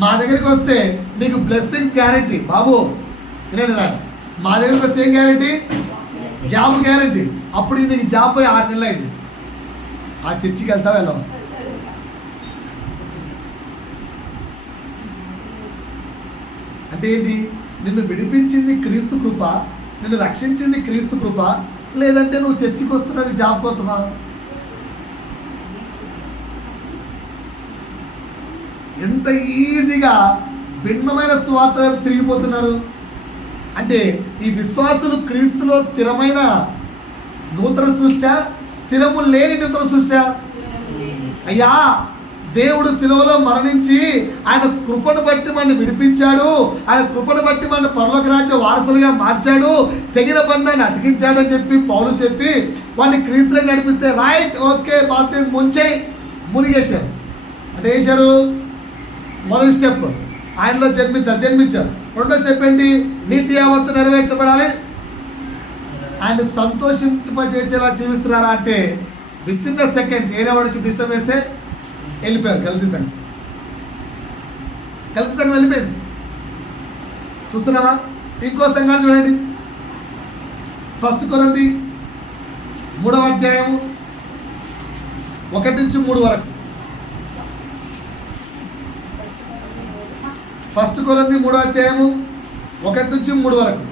మా దగ్గరికి వస్తే నీకు బ్లెస్సింగ్స్ గ్యారంటీ. బాబు వినండి, మా దగ్గరికి వస్తే ఏం గ్యారంటీ? Job guarantee. అప్పుడు నీకు జాబ్ పోయి 6 నెలలు అయింది. ఆ చర్చికి వెళ్తావు వెళ్ళావు? అంటే ఏంటి? నిన్ను విడిపించింది క్రీస్తు కృప, నిన్ను రక్షించింది క్రీస్తు కృప, లేదంటే నువ్వు చర్చికి వస్తున్నది జాబ్ కోసమా? ఎంత ఈజీగా భిన్నమైన స్వార్థ వైపు తిరిగిపోతున్నారు. అంటే ఈ విశ్వాసులు క్రీస్తులో స్థిరమైన నూతన సృష్టి, స్థిరము లేని నూతన సృష్టి. అయ్యా, దేవుడు శిలువలో మరణించి ఆయన కృపను బట్టి మనం విడిపించాడు, ఆయన కృపను బట్టి మన పరలోక రాజ్య వారసులుగా మార్చాడు, తెగిన బంధాన్ని అతికించాడు అని చెప్పి పౌలు చెప్పి వాడిని క్రీస్తులో నడిపిస్తే రైట్ ఓకే బాధ్యత మునిగేశారు. అంటే వేశారు. మొదటి స్టెప్ ఆయనలో జన్మించారు. రెండో స్టెప్ ఏంటి? నీతి యావత్తు నెరవేర్చబడాలి. ఆయన సంతోషింపజేసేలా జీవిస్తున్నారా అంటే విత్ ఇన్ ద సెకండ్స్ ఏరే వాడికి డిస్టర్బ్ వేస్తే వెళ్ళిపోయారు. కల్తీ సంఘం వెళ్ళిపోయింది. చూస్తున్నావా? ఇంకో సంఘాలు చూడండి. 1 కొరింథీ 3వ అధ్యాయము 1-3 వరకు. ఫస్ట్ కొరింథీ 3వ అధ్యాయము 1 నుంచి 3 వరకు.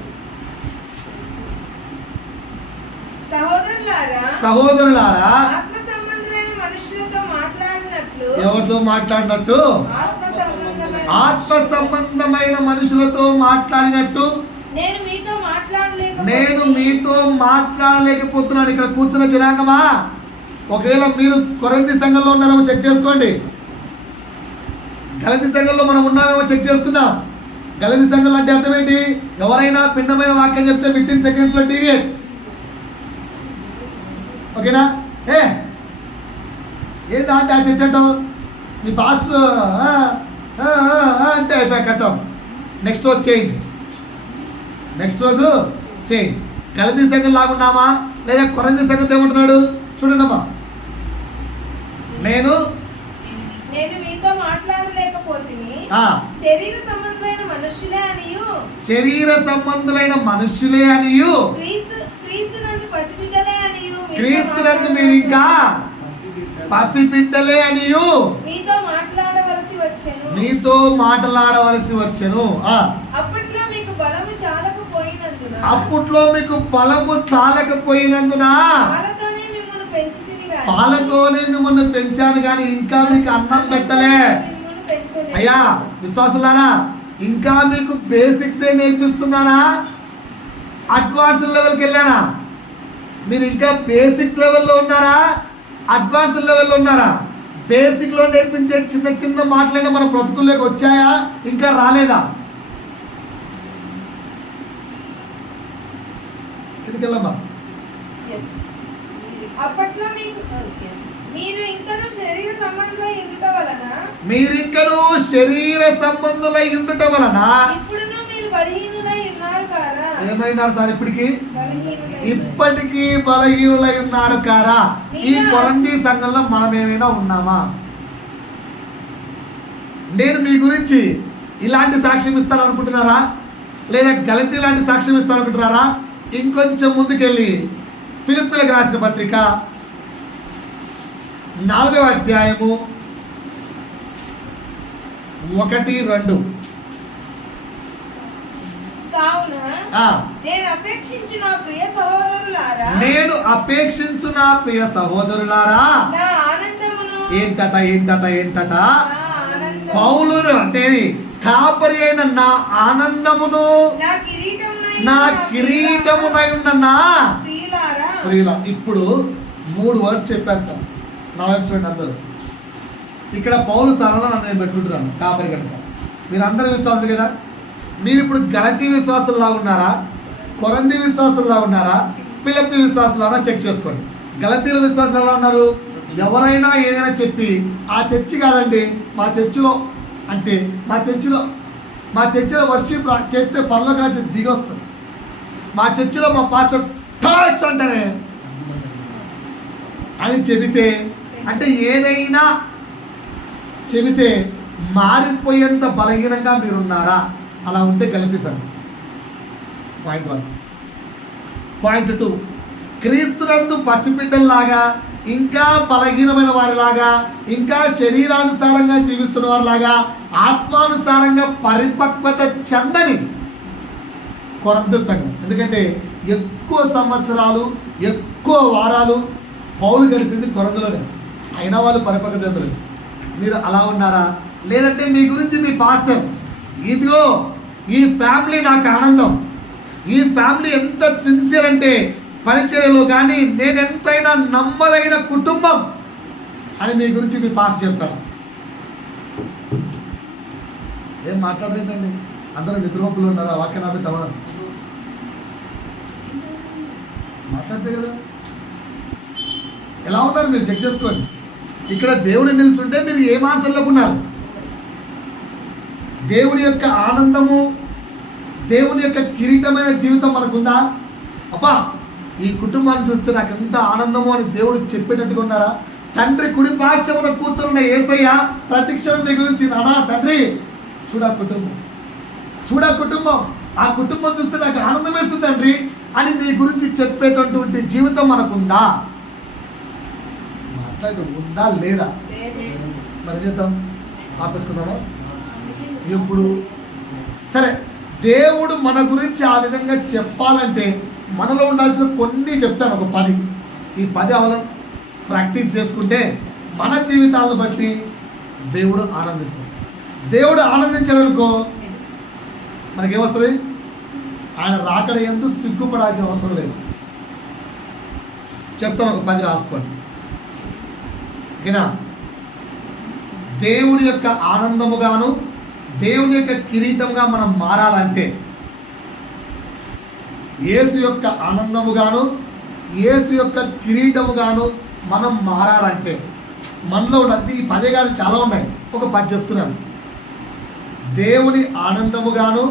సహోదరులారా ఆత్మ సంబంధమైన మనుషులతో మాట్లాడినట్లు, ఎవరితో మాట్లాడినట్టు? ఆత్మ సంబంధమైన మనుషులతో మాట్లాడినట్టు నేను మీతో మాట్లాడలేకపోతున్నాను. ఇక్కడ కూర్చున్న జనాంగమా, ఒకవేళ మీరు కొరింథీ సంఘంలో ఉన్నారేమో చెక్ చేసుకోండి. గలతీ సంఘంలో మనం ఉన్నామేమో చెక్ చేసుకుందాం. గలతీ సంఘంలో అంటే అర్థం ఏంటి? ఎవరైనా భిన్నమైన వాక్యం చెప్తే విత్ ఇన్ సెకండ్స్లో డివియేట్. ఓకేనా? ఏందా అంటే ఆ చర్చ అంటావు, మీ పాస్టర్ అంటే అయిపోయి కట్టం. నెక్స్ట్ రోజు చేంజ్, నెక్స్ట్ రోజు చేంజ్. గలతీ సంఘం లాగున్నామా లేదా కొరింథీ సంఘంతో ఏమంటున్నాడు చూడండి అమ్మా. నేను మీతో మాట్లాడలేకపోతిని, శరీర సంబంధులైన మనుషులే అనియు క్రీస్తునందు మీరు ఇంకా పసిబిడ్డలే అనియు మీతో మాట్లాడవలసి వచ్చెను. అప్పట్లో మీకు బలము చాలకపోయినందున పాలతోనే మిమ్మల్ని పెంచాను కానీ ఇంకా మీకు అన్నం పెట్టలే. అయ్యా విశ్వాసులారా, ఇంకా మీకు బేసిక్స్ నేర్పిస్తున్నానా? అడ్వాన్స్ లెవెల్కి వెళ్ళానా? మీరు ఇంకా బేసిక్స్ లెవెల్లో ఉన్నారా? అడ్వాన్స్ లెవెల్లో ఉన్నారా? బేసిక్లో నేర్పించే చిన్న చిన్న మాటలైనా మన బ్రతుకుల్లోకి వచ్చాయా? ఇంకా రాలేదా? కిందకెళ్ళమ్మా. అప్పట్లో మీరు ఇంకను శరీర సంబంధులై ఉండుట వలన ఇప్పుడును మీరు బలహీనులై ఉన్నారు కారా? ఏమైనారు సార్? ఇప్పటికీ బలహీనులై ఉన్నారు కారా? ఈ కొరంథీ సంఘంలో మనం ఏమైనా ఉన్నామా? నేను మీ గురించి ఇలాంటి సాక్ష్యం ఇస్తాను అనుకుంటున్నారా? లేదా గలతీ లాంటి సాక్ష్యం ఇస్తాను అనుకుంటున్నారా? ఇంకొంచెం ముందుకెళ్ళి ఫిలిప్పీలకు రాసిన పత్రిక 4వ అధ్యాయము 1-2. నేను అపేక్షించు నా ప్రియ సహోదరులారా ఏంటట పౌలును అంటే కాపరి అయిన నా ఆనందమును నా కిరీటమునై ఉన్న నా ప్రియుల. ఇప్పుడు 3 వర్డ్స్ చెప్పాను సార్, నా వైపు చూడండి అందరూ. ఇక్కడ పౌలు స్థానంలో నన్ను నేను పెట్టుకుంటున్నాను కాపరి కనుక. మీరు అందరూ విశ్వాసులు కదా? మీరు ఇప్పుడు గలతీ విశ్వాసుల్లా ఉన్నారా? కొరంథీ విశ్వాసుల్లా ఉన్నారా? ఫిలిప్పీ విశ్వాసులా చెక్ చేసుకోండి. గలతీల విశ్వాసులు ఎలా ఉన్నారు? ఎవరైనా ఏదైనా చెప్పి ఆ చర్చి కాదండి మా చర్చిలో అంటే మా చర్చిలో వర్షిప్ చేస్తే పరలోక రాజ్యం దిగొస్తుంది. మా చర్చిలో మా పాస్టర్ టాచ్ అంటేనే అని చెబితే అంటే ఏదైనా చెబితే మారిపోయేంత బలహీనంగా మీరున్నారా? అలా ఉంటే గలతీ సంఘం. పాయింట్ 1. పాయింట్ 2, క్రీస్తునందు పసిబిడ్డల్లాగా ఇంకా బలహీనమైన వారిలాగా ఇంకా శరీరానుసారంగా జీవిస్తున్న వారిలాగా ఆత్మానుసారంగా పరిపక్వత చెందని కొరంథీ సంఘం. ఎందుకంటే ఎక్కువ సంవత్సరాలు ఎక్కువ వారాలు పౌలు గడిపింది కొరంథీలోనే, అయినా వాళ్ళు పరిపక్వత చెందలేదు. మీరు అలా ఉన్నారా? లేదంటే మీ గురించి మీ పాస్టర్ ఇదిగో ఈ ఫ్యామిలీ నాకు ఆనందం, ఈ ఫ్యామిలీ ఎంత సిన్సియర్ అంటే పరిచర్యలో కానీ నేను ఎంతైనా నమ్మదగిన కుటుంబం అని మీ గురించి మీ పాస్టర్ చెప్తాడు. ఏం మాట్లాడలేదండి, అందరూ నిద్రమప్పులు ఉన్నారా? వాక్యం ఆపిద్దామా? మాట్లాడితే కదా ఎలా ఉన్నారు మీరు చెక్ చేసుకోండి. ఇక్కడ దేవుడు నిల్చుంటే మీరు ఏ మానసంలోకి ఉన్నారు? దేవుడి యొక్క ఆనందము, దేవుని యొక్క కిరీటమైన జీవితం మనకుందా? అబ్బా ఈ కుటుంబాన్ని చూస్తే నాకు ఎంత ఆనందమో అని దేవుడు చెప్పేటట్టుగా ఉన్నారా? తండ్రి కుడి పార్శ్వమున కూర్చొని యేసయ్య ప్రతిక్షణం మీ గురించి నానా తండ్రి చూడా కుటుంబం ఆ కుటుంబం చూస్తే నాకు ఆనందం వేస్తుంది తండ్రి అని మీ గురించి చెప్పేటటువంటి జీవితం మనకుందా? మాట్లాడు ఉందా లేదా? మరి చేద్దాం, ఆపేసుకుందామా? ఎప్పుడు? సరే, దేవుడు మన గురించి ఆ విధంగా చెప్పాలంటే మనలో ఉండాల్సిన కొన్ని చెప్తాను, ఒక 10. ఈ 10 అవలం ప్రాక్టీస్ చేసుకుంటే మన జీవితాలను బట్టి దేవుడు ఆనందిస్తాడు. దేవుడు ఆనందించాడనుకో మనకేమొస్తుంది? ఆయన రాకడ యందు సిగ్గుపడాల్సిన అవసరం లేదు. చెప్తాను, ఒక 10 రాసుకోండి, ఓకేనా? దేవుని యొక్క ఆనందముగాను దేవుని యొక్క కిరీటంగా మనం మారాలంటే, యేసు యొక్క ఆనందముగాను యేసు యొక్క కిరీటముగాను మనం మారాలంటే మనలో ఉన్నది ఈ 10 కాదు, చాలా ఉన్నాయి. ఒక 10 చెప్తున్నాను. దేవుని ఆనందముగాను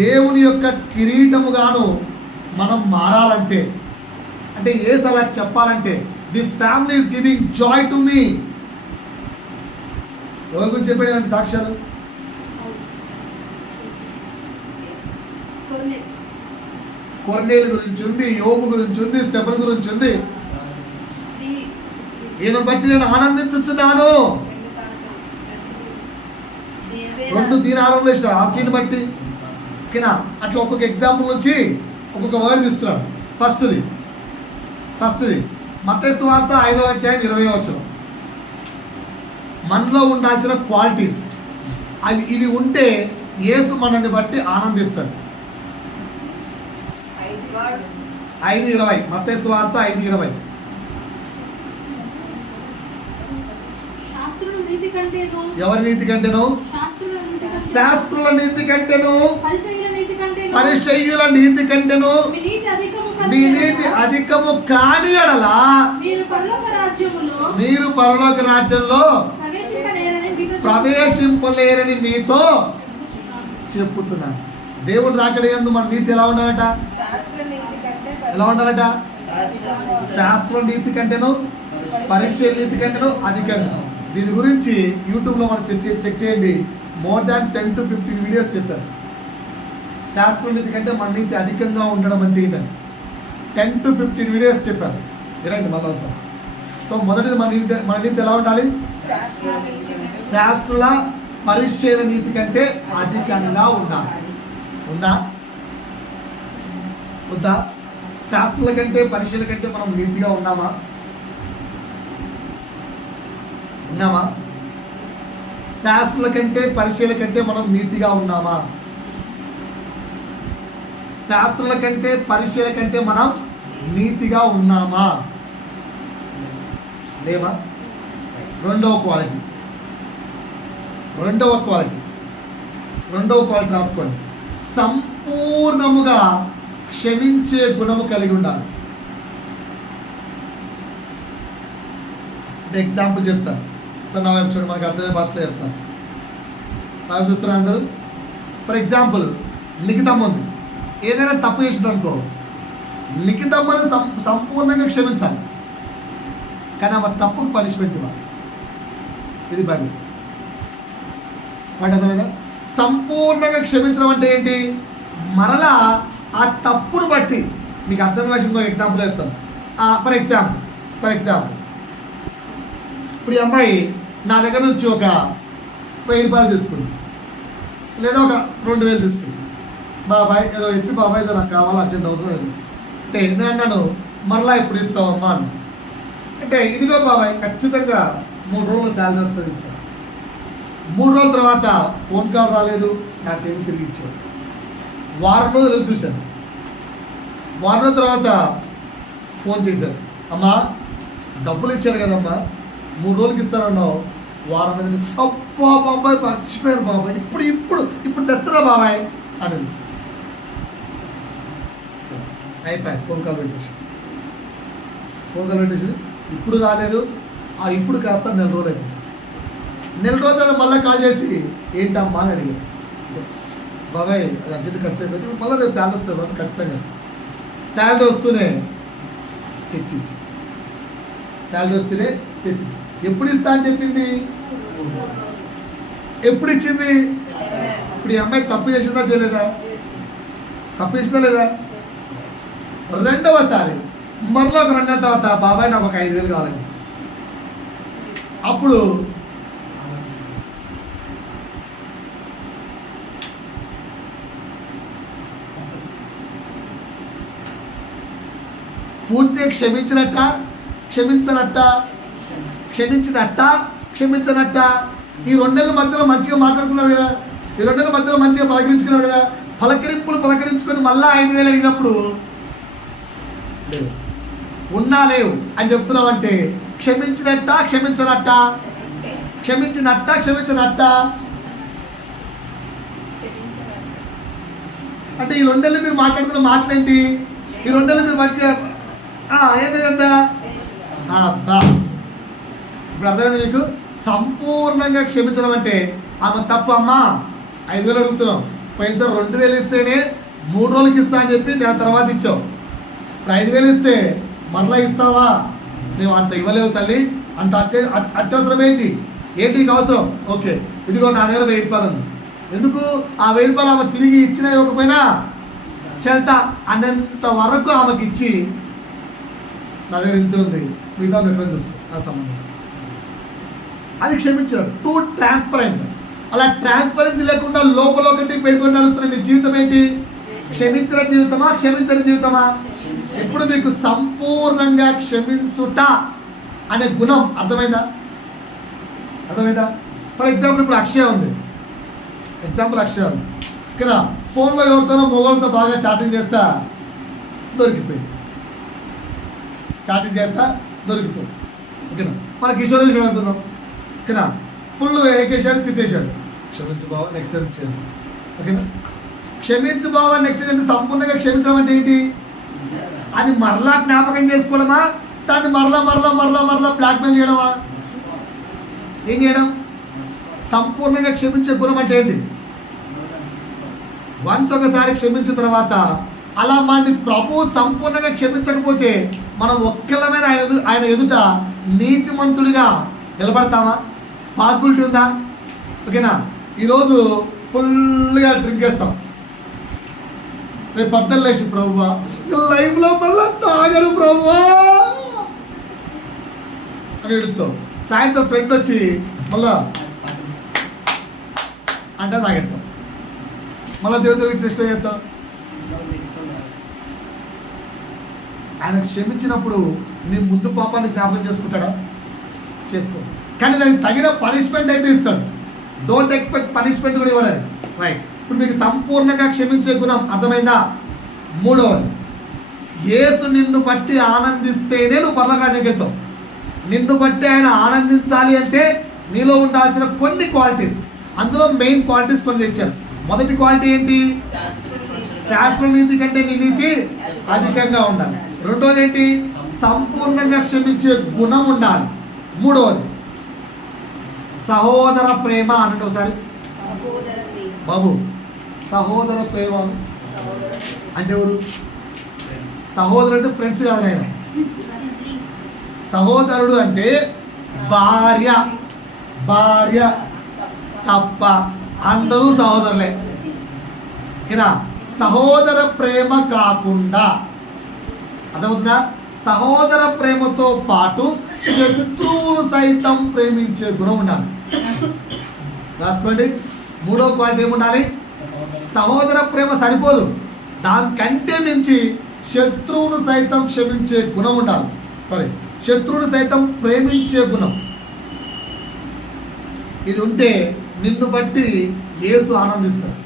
దేవుని యొక్క కిరీటముగాను మనం మారాలంటే, అంటే యేసు అలా చెప్పాలంటే, this family is giving joy to me. ఎవరి గురించి చెప్పాడు సాక్ష్యాలు? కొర్నేలు గురించి ఉంది, యోబు గురించి ఉంది, స్టెఫన్ గురించి ఉంది. ఈయన బట్టి నేను ఆనందించుచున్నాను. 2 దీనారంలో ఇష్టం ఆస్తిని బట్టి, ఓకేనా? అట్లా ఒక్కొక్క ఎగ్జాంపుల్ నుంచి ఒక్కొక్క వర్డ్ తీసుకున్నాను. ఫస్ట్ది మత్తయి సువార్త 5వ అధ్యాయం 20వ వచనం. మనలో ఉండాల్సిన క్వాలిటీస్ ఇవి ఉంటే యేసు మనల్ని బట్టి ఆనందిస్తాడు. 5:20 మత్తయి సువార్త 5:20. ఎవరి నీతి కంటేను? శాస్త్రుల నీతి కంటేను పరిసయ్యుల నీతి కంటేను మీ నీతి అధికము కాని ఎడల మీరు పరలోక రాజ్యంలో ప్రవేశింపలేరని మీతో చెప్పుతున్నాను. దేవుడు రాకడ యందు మన నీతి ఎలా ఉండాలట? శాస్త్ర నీతి కంటేను పరిచయ నీతి కంటేను అధికంగా. దీని గురించి యూట్యూబ్లో మనం చెక్ చేయండి. మోర్ దాన్ 10 to 15 వీడియోస్ చెప్పారు. శాస్త్ర నీతి కంటే మన నీతి అధికంగా ఉండడం అంటే ఏంటంటే 10 to 15 వీడియోస్ చెప్పారు. వినండి మళ్ళీ ఒకసారి. సో మొదటిది మన నీతి ఎలా ఉండాలి? శాస్త్రుల పరిచయ నీతి కంటే అధికంగా ఉండాలి. ఉందా? శాస్త్రుల కంటే పరిచయాల కంటే మనం నీతిగా ఉన్నామా? శాస్త్రుల కంటే పరిచయాల కంటే మనం నీతిగా ఉన్నామా? శాస్త్రుల కంటే పరిచయాల కంటే మనం నీతిగా ఉన్నామా? లేవా? రెండవ క్వాలిటీ రాసుకోండి. సంపూర్ణముగా క్షమించే గుణము కలిగి ఉండాలి. అంటే ఎగ్జాంపుల్ చెప్తాను. నా వైపు చూడండి, మనకు అర్థమయ్యే భాషలో చెప్తాను. నా వైపు చూస్తున్నారు అందరూ. ఫర్ ఎగ్జాంపుల్, నిఖితమ్మ ఉంది, ఏదైనా తప్పు చేసింది అనుకో, నిఖితమ్మను సంపూర్ణంగా క్షమించాలి, కానీ ఆమె తప్పుకు పనిష్మెంట్ ఇవ్వాలి. ఇది బైబిల్. అర్థమైందా? సంపూర్ణంగా క్షమించడం అంటే ఏంటి? మరలా ఆ తప్పును బట్టి, మీకు అర్థమైన విషయంలో ఎగ్జాంపుల్ చెప్తాను. ఫర్ ఎగ్జాంపుల్ ఇప్పుడు ఈ అమ్మాయి నా దగ్గర నుంచి ఒక 1000 రూపాయలు తీసుకుంది, లేదా ఒక 2000 తీసుకుంది. బాబాయ్ ఏదో చెప్పి, బాబాయ్ ఏదో నాకు కావాలి, అర్జెంట్ అవసరం లేదు అంటే నేను అన్నాను, మరలా ఎప్పుడు ఇస్తావు అమ్మా అని. అంటే ఇదిగో బాబాయ్ ఖచ్చితంగా 3 రోజుల శాలరీ వస్తుంది, ఇస్తాను. 3 రోజుల తర్వాత ఫోన్ కాల్ రాలేదు, నాకేమి తిరిగి ఇచ్చాడు. వారం రోజులు చూశాను. వారం రోజుల తర్వాత ఫోన్ చేశారు, అమ్మా డబ్బులు ఇచ్చారు కదమ్మా, 3 రోజులకి ఇస్తానన్నావు, వారం మీద అబ్బా బాబాయ్ మర్చిపోయారు బాబాయ్, ఇప్పుడు తెస్తున్నా బాబాయ్ అనేది. అయిపోయాయి. ఫోన్ కాల్ పెట్టేసి ఇప్పుడు రాలేదు, ఇప్పుడు కాస్త 4 రోజులు అయిపోయింది. 4 రోజులు మళ్ళీ కాల్ చేసి ఏంటమ్మా అని అడిగారు. బాబాయ్ అది అర్జెంట్ ఖర్చు అయిపోయింది, మళ్ళీ రేపు శాలరీ వస్తుంది బాబు, ఖచ్చితంగా శాలరీ వస్తూనే తెచ్చిచ్చి ఎప్పుడు ఇస్తా అని చెప్పింది, ఎప్పుడు ఇచ్చింది? ఇప్పుడు ఈ అమ్మాయి తప్పు చేసిందా చేయలేదా? తప్పు చేసినా లేదా? రెండవసారి మరలో ఒక 2 నెలల తర్వాత బాబాయ్ నాకు ఒక 5000 కావాలండి. అప్పుడు పూర్తిగా క్షమించినట్ట, క్షమించనట్ట, క్షమించినట్ట, క్షమించనట్ట. ఈ 2 నెలల మధ్యలో మంచిగా మాట్లాడుకున్నారు కదా, ఈ 2 నెలల మధ్యలో మంచిగా పలకరించుకున్నారు కదా. పలకరించుకొని మళ్ళా 5,000 అడిగినప్పుడు లేవు, ఉన్నా లేవు అని చెప్తున్నామంటే క్షమించినట్ట, క్షమించనట్ట, క్షమించినట్ట, క్షమించనట్ట. అంటే ఈ 2 నెలలు మీరు మాట్లాడుకున్న మాటలేంటి? ఈ 2 నెలలు మీరు మంచిగా ఏదైనా అబ్బా, ఇప్పుడు అర్థమైంది మీకు? సంపూర్ణంగా క్షమించడం అంటే ఆమె తప్పు, అమ్మా 5,000 అడుగుతున్నాం, పోయినసారి 2,000 ఇస్తేనే 3 రోజులకి ఇస్తా అని చెప్పి నేను తర్వాత ఇచ్చావు. ఇప్పుడు 5,000 ఇస్తే మరలా ఇస్తావా? నువ్వు అంత ఇవ్వలేవు తల్లి, అంత అత్యవసరం ఏంటి నీకు అవసరం? ఓకే, ఇదిగో నా దగ్గర 1,000 రూపాయలు ఉంది. ఎందుకు ఆ 1,000 రూపాయలు ఆమె తిరిగి ఇచ్చినా ఇవ్వకపోయినా చెల్తా అన్నంత వరకు ఆమెకి ఇచ్చి, నా దగ్గర ఇంత ఉంది, మిగతా ఎక్కడ చూసుకో ఆ సంబంధం, అది క్షమించాడు. Two transparent. అలా ట్రాన్స్పరెన్సీ లేకుండా లోపల ఒకటి పెట్టుకొని నడుస్తున్న నీ జీవితం ఏంటి? క్షమించిన జీవితమా, క్షమించని జీవితమా? ఎప్పుడు మీకు సంపూర్ణంగా క్షమించుట అనే గుణం అర్థమైందా? ఫర్ ఎగ్జాంపుల్ ఇప్పుడు అక్షయ ఉంది, అక్షయ ఉంది ఇక్కడ. ఫోన్లో ఎవరితోనో మొగోళ్ళతో బాగా చాటింగ్ చేస్తా దొరికిపోయింది, ఓకేనా? మన కిషోర్ అనుకుందాం, ఓకేనా? ఫుల్ ఏకేసాడు, తిట్టేశాడు, క్షమించు బావ, నెక్స్ట్ టైం ఇచ్చేయండి, ఓకేనా? క్షమించు బావ, నెక్స్ట్ టైం సంపూర్ణంగా క్షమించడం అంటే ఏంటి? అది మరలా జ్ఞాపకం చేసుకోవడమా? దాన్ని మరలా బ్లాక్మెయిల్ చేయడమా? ఏం చేయడం? సంపూర్ణంగా క్షమించే గుణం అంటే ఏంటి? వన్స్ ఒకసారి క్షమించిన తర్వాత అలా మన ప్రభు సంపూర్ణంగా క్షమించకపోతే మనం ఒక్కలమైన ఆయన ఎదుట నీతిమంతుడిగా నిలబడతామా? పాసిబిలిటీ ఉందా? ఓకేనా? ఈరోజు ఫుల్గా డ్రింక్ చేస్తాం, రేపు 10 లేచి ప్రభువా లైఫ్లో మళ్ళా తాగను ప్రభువా అని ఎడుతాం. సాయంత్రం ఫ్రెండ్ వచ్చి మళ్ళా అంటే తాగేస్తాం, మళ్ళీ దేవుడికి టెస్ట్ చేస్తాం. ఆయన క్షమించినప్పుడు నీ ముందు పాపాన్ని జ్ఞాపకం చేసుకుంటాడా? చేసుకో, కానీ దానికి తగిన పనిష్మెంట్ అయితే ఇస్తాడు. డోంట్ ఎక్స్పెక్ట్ పనిష్మెంట్ కూడా ఇవ్వడాలి, రైట్? ఇప్పుడు మీకు సంపూర్ణంగా క్షమించే గుణం అర్థమైందా? 3వది, యేసు నిన్ను బట్టి ఆనందిస్తేనే నువ్వు పరలోకానికి వెళ్తావు. నిన్ను బట్టి ఆయన ఆనందించాలి అంటే నీలో ఉండాల్సిన కొన్ని క్వాలిటీస్, అందులో మెయిన్ క్వాలిటీస్ కొన్ని తెచ్చారు. మొదటి క్వాలిటీ ఏంటి? శాస్త్ర నీతి కంటే నీ నీతి అధికంగా ఉండాలి. రెండోది ఏంటి? సంపూర్ణంగా క్షమించే గుణం ఉండాలి. 3వది సహోదర ప్రేమ. అనండి ఒకసారి బాబు, సహోదర ప్రేమ అంటే ఎవరు? సహోదరుడు అంటే ఫ్రెండ్స్ కాదు ఆయన. సహోదరుడు అంటే భార్య తప్ప అందరూ సహోదరులే, ఓకేనా? సహోదర ప్రేమ కాకుండా, అర్థమవుతుందా? సహోదర ప్రేమతో పాటు శత్రువును సైతం ప్రేమించే గుణం ఉండాలి. రాసుకోండి, 3వ క్వాలిటీ ఏముండాలి? సహోదర ప్రేమ సరిపోదు, దానికంటే మించి శత్రువును సైతం క్షమించే గుణం ఉండాలి. శత్రువును సైతం ప్రేమించే గుణం. ఇది ఉంటే నిన్ను బట్టి యేసు ఆనందిస్తాడు.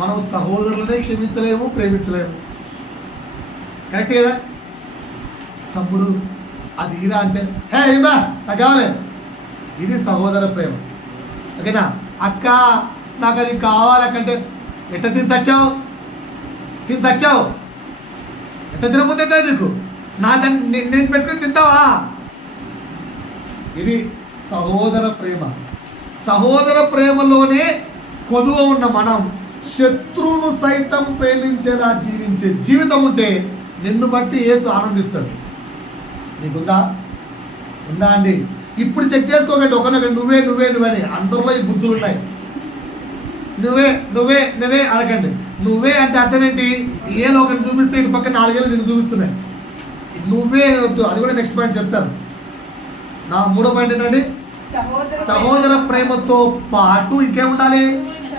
మనం సహోదరులనే క్షమించలేము, ప్రేమించలేము, కరెక్ట్ కదా? తమ్ముడు అది ఇరా అంటే హే ఇమ్మా నాకు కావాలి, ఇది సహోదర ప్రేమ, ఓకేనా? అక్క నాకు అది కావాలకంటే ఎట్ట తిని సచ్చావు ఎట్ట తినకపోతే నీకు నా దాన్ని నేను పెట్టుకుని తింటావా? ఇది సహోదర ప్రేమ. సహోదర ప్రేమలోనే కొదువ ఉన్న మనం శత్రువును సైతం ప్రేమించేలా జీవించే జీవితం ఉంటే నిన్ను బట్టి యేసు ఆనందిస్తాడు. నీకుందా అండి? ఇప్పుడు చెక్ చేసుకోకండి ఒకరినొకరు నువ్వే అని. అందరిలో ఈ బుద్ధులు ఉన్నాయి. నువ్వే అనకండి. నువ్వే అంటే అర్థం ఏంటి? ఏదో ఒకరిని చూపిస్తే ఇటు పక్క 4 ఏళ్ళు నిన్ను చూపిస్తున్నాయి. నువ్వే వద్దు, అది కూడా నెక్స్ట్ పాయింట్ చెప్తాను. నా 3వ పాయింట్ ఏంటండి? సహోదర ప్రేమతో పాటు ఇంకేముండాలి?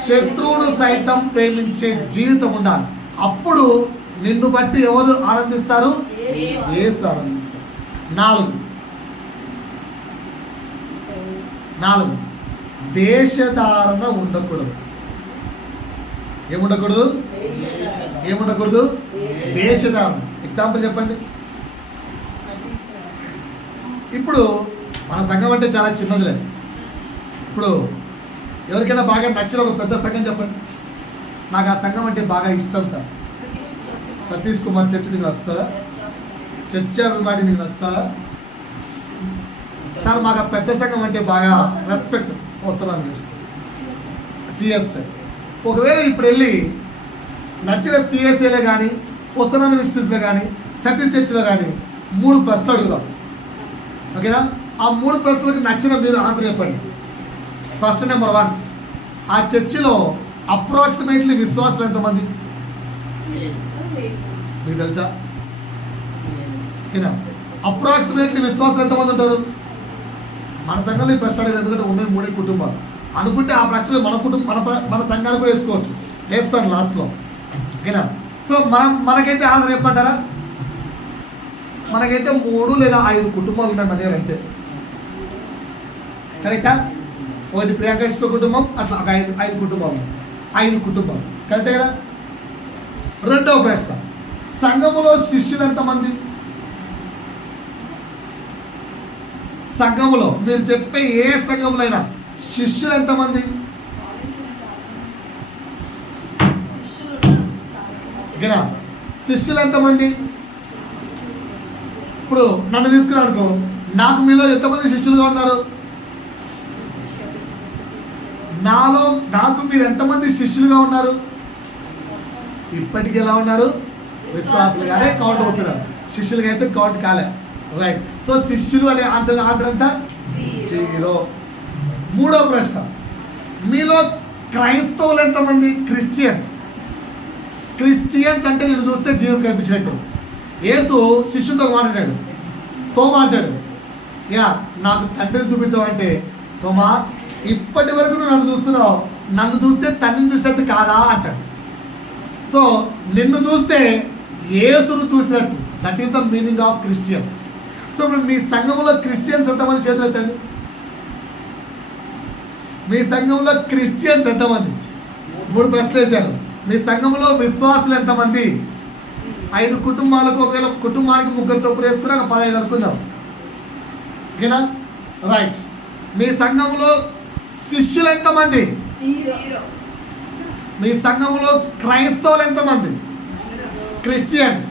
శత్రువును సైతం ప్రేమించే జీవితం ఉండాలి. అప్పుడు నిన్ను బట్టి ఎవరు ఆనందిస్తారు? యేసు. యేసు ఆనందిస్తారు. 4 వేషధారణ ఉండకూడదు. ఏముండకూడదు? ఏముండకూడదు? వేషధారణ. ఎగ్జాంపుల్ చెప్పండి. ఇప్పుడు మన సంఘం అంటే చాలా చిన్నదిలే. ఇప్పుడు ఎవరికైనా బాగా నచ్చిన ఒక పెద్ద సంఘం చెప్పండి. నాకు ఆ సంఘం అంటే బాగా ఇష్టం సార్. సతీష్ కుమార్ చర్చ్ నీకు నచ్చుతుందా? చర్చ అభిమాని నీకు నచ్చుతుందా? సార్ మాకు ఆ పెద్ద సంఘం అంటే బాగా రెస్పెక్ట్ వస్తున్నాను. సిఎస్ఐ ఒకవేళ ఇప్పుడు వెళ్ళి నచ్చిన సిఎస్ఐలో కానీ వస్తున్నా మినిస్ట్రీస్లో కానీ సతీష్ చర్చ్లో కానీ 3 ప్రశ్నలు అడుగుదాం. ఓకేనా? ఆ 3 ప్రశ్నలకు నచ్చిన మీరు ఆన్సర్ చెప్పండి. ప్రశ్న నెంబర్ 1, ఆ చర్చిలో అప్రాక్సిమేట్లీ విశ్వాసులు ఎంతమంది మీకు తెలుసా? ఓకేనా? అప్రాక్సిమేట్లీ విశ్వాసులు ఎంతమంది ఉంటారు? మన సంఘంలో ఈ ప్రశ్న అడిగేది, ఎందుకంటే ఉన్నాయి 3 కుటుంబాలు అనుకుంటే ఆ ప్రశ్నలు మన కుటుంబం మన సంఘాన్ని కూడా వేసుకోవచ్చు. వేస్తాను లాస్ట్లో. ఓకేనా? సో మనకైతే ఆన్సర్ చెప్పమంటారా? మనకైతే 3 లేదా 5 కుటుంబాలు ఉన్నాయి మన దగ్గర అంతే. కరెక్టా? ఒకటి ప్రియాంకృష్ణ కుటుంబం, అట్లా ఒక 5 కుటుంబాలు. 5 కుటుంబాలు కరెక్టే కదా? రెండవ ప్రశ్న, సంఘములో శిష్యులు ఎంతమంది? సంఘములో మీరు చెప్పే ఏ సంఘములో అయినా శిష్యులు ఎంతమంది? ఓకేనా? శిష్యులు ఎంతమంది? ఇప్పుడు నన్ను తీసుకున్నా అనుకో, నాకు మీలో ఎంతమంది శిష్యులుగా ఉన్నారు? నాకు మీరు ఎంతమంది శిష్యులుగా ఉన్నారు? ఇప్పటికి ఎలా ఉన్నారు? విశ్వాసులుగానే కౌంట్ అవుతున్నారు. శిష్యులుగా అయితే కౌంట్ కాలే. రైట్. సో శిష్యులు అనే ఆన్సర్ ఎంత? 0. మూడో ప్రశ్న, మీలో క్రైస్తవులు ఎంతమంది? క్రిస్టియన్స్ అంటే నేను చూస్తే జీసస్ కనిపించినట్టు. యేసు శిష్యులతో మాట్లాడాడు, తోమా అంటాడు, యా నాకు తండ్రిని చూపించమంటే, తోమా ఇప్పటి వరకు నువ్వు నన్ను చూస్తున్నావు, నన్ను చూస్తే తండ్రిని చూసినట్టు కాదా అంటాడు. సో నిన్ను చూస్తే యేసును చూసినట్టు. That is the meaning of Christian. So ఇప్పుడు మీ సంఘంలో క్రిస్టియన్స్ ఎంతమంది? చేతులు ఎత్తండి. మీ సంఘంలో క్రిస్టియన్స్ ఎంతమంది? 3 ప్రశ్నలు వేశారు. మీ సంఘంలో విశ్వాసులు ఎంతమంది? 5 కుటుంబాలకు, ఒకవేళ కుటుంబానికి 3 చొప్పులు వేసుకుని ఒక 15 అనుకుందాం. ఓకేనా? రైట్. మీ సంఘంలో శిష్యులు ఎంతమంది? 0. మీ సంఘంలో క్రైస్తవులు ఎంతమంది? క్రిస్టియన్స్.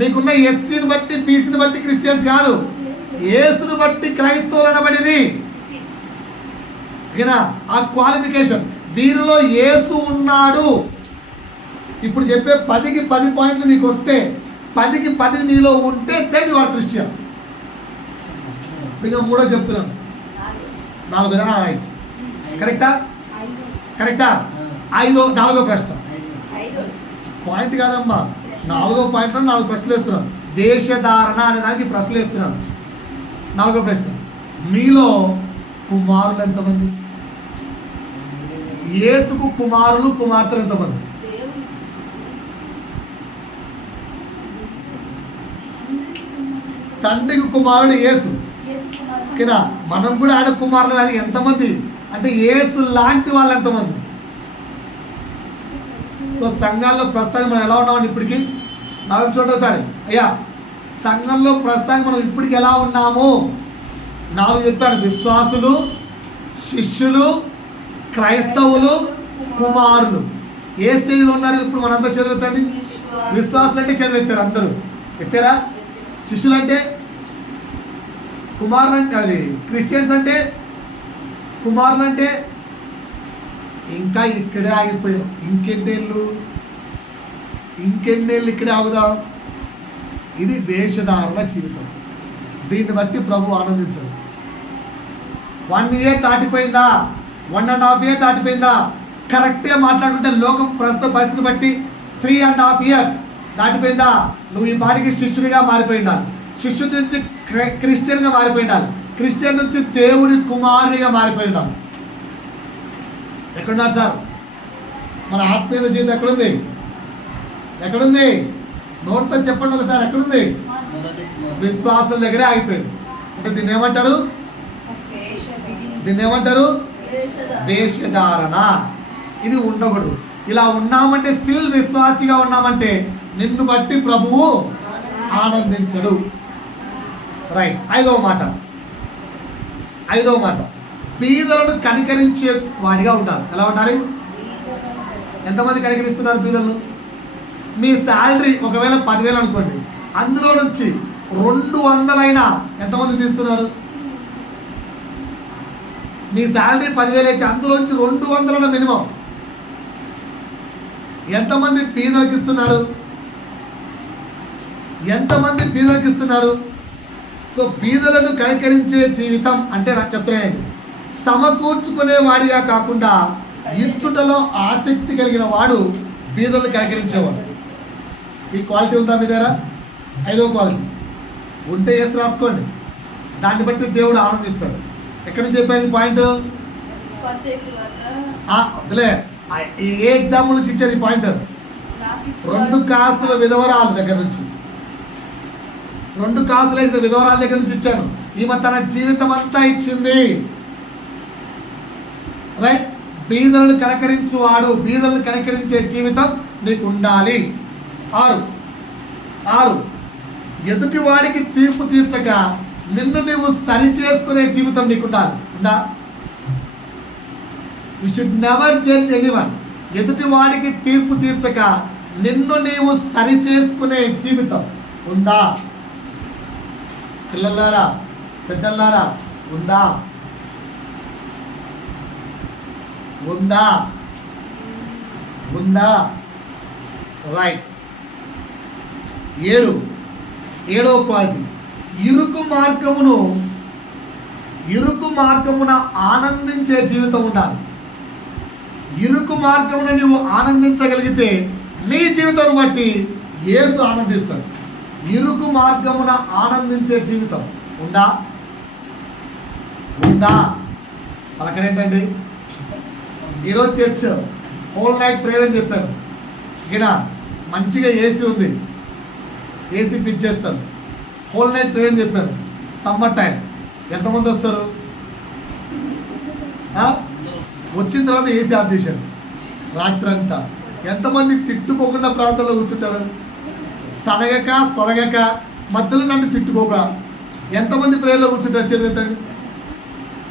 మీకున్న ఎస్సీని బట్టి బీసీని బట్టి క్రిస్టియన్స్ కాదు, యేసుని బట్టి క్రైస్తవులు అనబడిని. ఓకేనా? ఆ క్వాలిఫికేషన్, వీరిలో యేసు ఉన్నాడు. ఇప్పుడు చెప్పే 10కి 10 పాయింట్లు మీకు వస్తే, 10కి 10 నీలో ఉంటే దెన్ యు ఆర్ క్రిస్టియన్. ఇంకా 3 చెప్తున్నాను. 4 రైట్. కరెక్టా? కరెక్టా? 4వ ప్రశ్న పాయింట్ కాదమ్మా, 4వ పాయింట్లో 4 ప్రశ్నలు వేస్తున్నాను. వేషధారణ అనే దానికి ప్రశ్నలు వేస్తున్నాను. 4వ ప్రశ్న, మీలో కుమారులు ఎంతమంది? యేసుకు కుమారులు కుమార్తెలు ఎంతమంది? తండ్రికి కుమారుడు యేసు. ఓకేనా? మనం కూడా ఆయన కుమారులు. అది ఎంతమంది అంటే యేసు లాంటి వాళ్ళు ఎంతమంది? సో సంఘాల్లో ప్రస్తుతానికి మనం ఎలా ఉన్నామండి? ఇప్పటికి నాకు చూడండి ఒకసారి. అయ్యా, సంఘంలో ప్రస్తుతానికి మనం ఇప్పటికి ఎలా ఉన్నాము? 4 చెప్పాను. విశ్వాసులు, శిష్యులు, క్రైస్తవులు, కుమారులు. ఏ స్టేజ్లో ఉన్నారు ఇప్పుడు? మనంతా చదివితండి. విశ్వాసులు అంటే చదివిస్తారు అందరూ. ఎత్తారా? శిష్యులు అంటే, కుమారులు అంటే, అది క్రిస్టియన్స్ అంటే, కుమారులు అంటే ఇంకా ఇక్కడే ఆగిపోయాం. ఇంకెన్నేళ్ళు ఇక్కడే ఆగుదాం? ఇది వేషధారణ జీవితం. దీన్ని బట్టి ప్రభు ఆనందించడు. 1 year దాటిపోయిందా? 1.5 years దాటిపోయిందా? కరెక్ట్గా మాట్లాడుకుంటే లోకం ప్రస్తుత పరిస్థితిని బట్టి 3.5 years దాటిపోయిందా? నువ్వు ఈ పాటికి శిష్యుడిగా మారిపోయిందా? శిష్యుడి నుంచి క్రిస్టియన్గా మారిపోయిందా? క్రిస్టియన్ నుంచి దేవుడి కుమారుడిగా మారిపోయిందా? ఎక్కడున్నారు సార్? మన ఆత్మీయ జీవితం ఎక్కడుంది? నోటితో చెప్పండి ఒకసారి, ఎక్కడుంది? విశ్వాసం దగ్గరే ఆగిపోయింది. అంటే దీన్ని ఏమంటారు? వేషధారణ. ఇది ఉండకూడదు. ఇలా ఉన్నామంటే, స్టిల్ విశ్వాసిగా ఉన్నామంటే నిన్ను బట్టి ప్రభువు ఆనందించడు. రైట్. ఐదవ మాట, పీదలను కనికరించే వాడిగా ఉండాలి. ఎలా ఉండాలి? ఎంతమంది కనికరిస్తున్నారు పీదలను? మీ శాలరీ ఒకవేళ 10,000 అనుకోండి, అందులో నుంచి 200 అయినా ఎంతమంది తీస్తున్నారు? మీ శాలరీ 10,000 అయితే అందులోంచి 200 మినిమం ఎంతమంది పీదలకు ఇస్తున్నారు? సో పీదలను కనికరించే జీవితం అంటే నాకు చెప్తున్నానండి, సమకూర్చుకునే వాడిగా కాకుండా ఇచ్చుటలో ఆసక్తి కలిగిన వాడు పీదలను కనికరించేవాడు. ఈ క్వాలిటీ ఉందా మీ దగ్గర? 5వ క్వాలిటీ ఉంటే వేసి రాసుకోండి. దాన్ని బట్టి దేవుడు ఆనందిస్తాడు. ఎక్కడి నుంచి చెప్పాను ఈ పాయింట్? వదిలే, ఏ ఎగ్జాంపుల్ నుంచి ఇచ్చారు ఈ పాయింట్? 2 కాసుల విధవరాల దగ్గర నుంచి, 2 కాసులు వేసిన విధవరాల దగ్గర నుంచి ఇచ్చాను. ఈమె తన జీవితం అంతా ఇచ్చింది. రైట్. బీదలను కనకరించువాడు, బీదలను కనకరించే జీవితం నీకు ఉండాలి. 6 ఎదుటి వాడికి తీర్పు తీర్చక నిన్ను నీవు సరి చేసుకునే జీవితం నీకు ఉండాలి. ఉందా? You should never judge anyone. ఎదుటి వాడికి తీర్పు తీర్చక నిన్ను నీవు సరి చేసుకునే జీవితం ఉందా? పిల్లలారా, పెద్దలారా, ఉందా? రైట్. 7వ క్వాలిటీ, ఇరుకు మార్గమున ఆనందించే జీవితం ఉండాలి. ఇరుకు మార్గమున నువ్వు ఆనందించగలిగితే నీ జీవితాన్ని బట్టి యేసు ఆనందిస్తాడు. ఇరుకు మార్గమున ఆనందించే జీవితం ఉందా? పలకరేంటండి? ఈరోజు చర్చ్ హోల్ నైట్ ప్రేయర్ అని చెప్పారు. ఇక్కడ మంచిగా ఏసీ ఉంది, ఏసీ ఫిట్ చేస్తారు. హోల్ నైట్ ప్రేయర్ అని చెప్పారు. సమ్మర్ టైం ఎంతమంది వస్తారు? వచ్చిన తర్వాత ఏసీ ఆఫ్ చేశారు రాత్రి అంతా. ఎంతమంది తిట్టుకోకుండా ప్రాంతంలో కూర్చుంటారు? సొరగక మధ్యలో నన్ను తిట్టుకోక ఎంతమంది ప్రేయర్లో కూర్చుంటారు? చదివేతండి.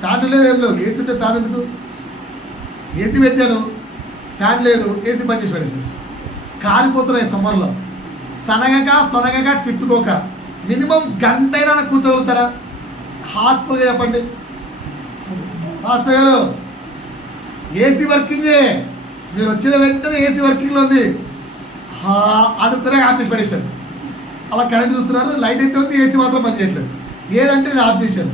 ఫ్యాన్ లేదు, ఏం లేవు. ఏసీ ఉంటే ఫ్యాన్ ఎందుకు? ఏసీ పెట్టాను, ఫ్యాన్ లేదు, ఏసీ బంద్ చేసి పెట్టేసాను. కాలిపోతున్నాయి సమ్మర్లో. సొనగక తిట్టుకోక మినిమం గంటైనా కూర్చోగలుగుతారా? హార్ట్ఫుల్గా చెప్పండి. మాస్టర్ గారు ఏసీ వర్కింగే, మీరు వచ్చిన వెంటనే ఏసీ వర్కింగ్లో ఉంది అనుకునే ఆఫ్ చేసి పడేశారు. అలా కరెంట్ చూస్తున్నారు, లైట్ అయితే ఉంది, ఏసీ మాత్రం పని చేయట్లేదు. ఏదంటే నేను ఆఫ్ చేశాను.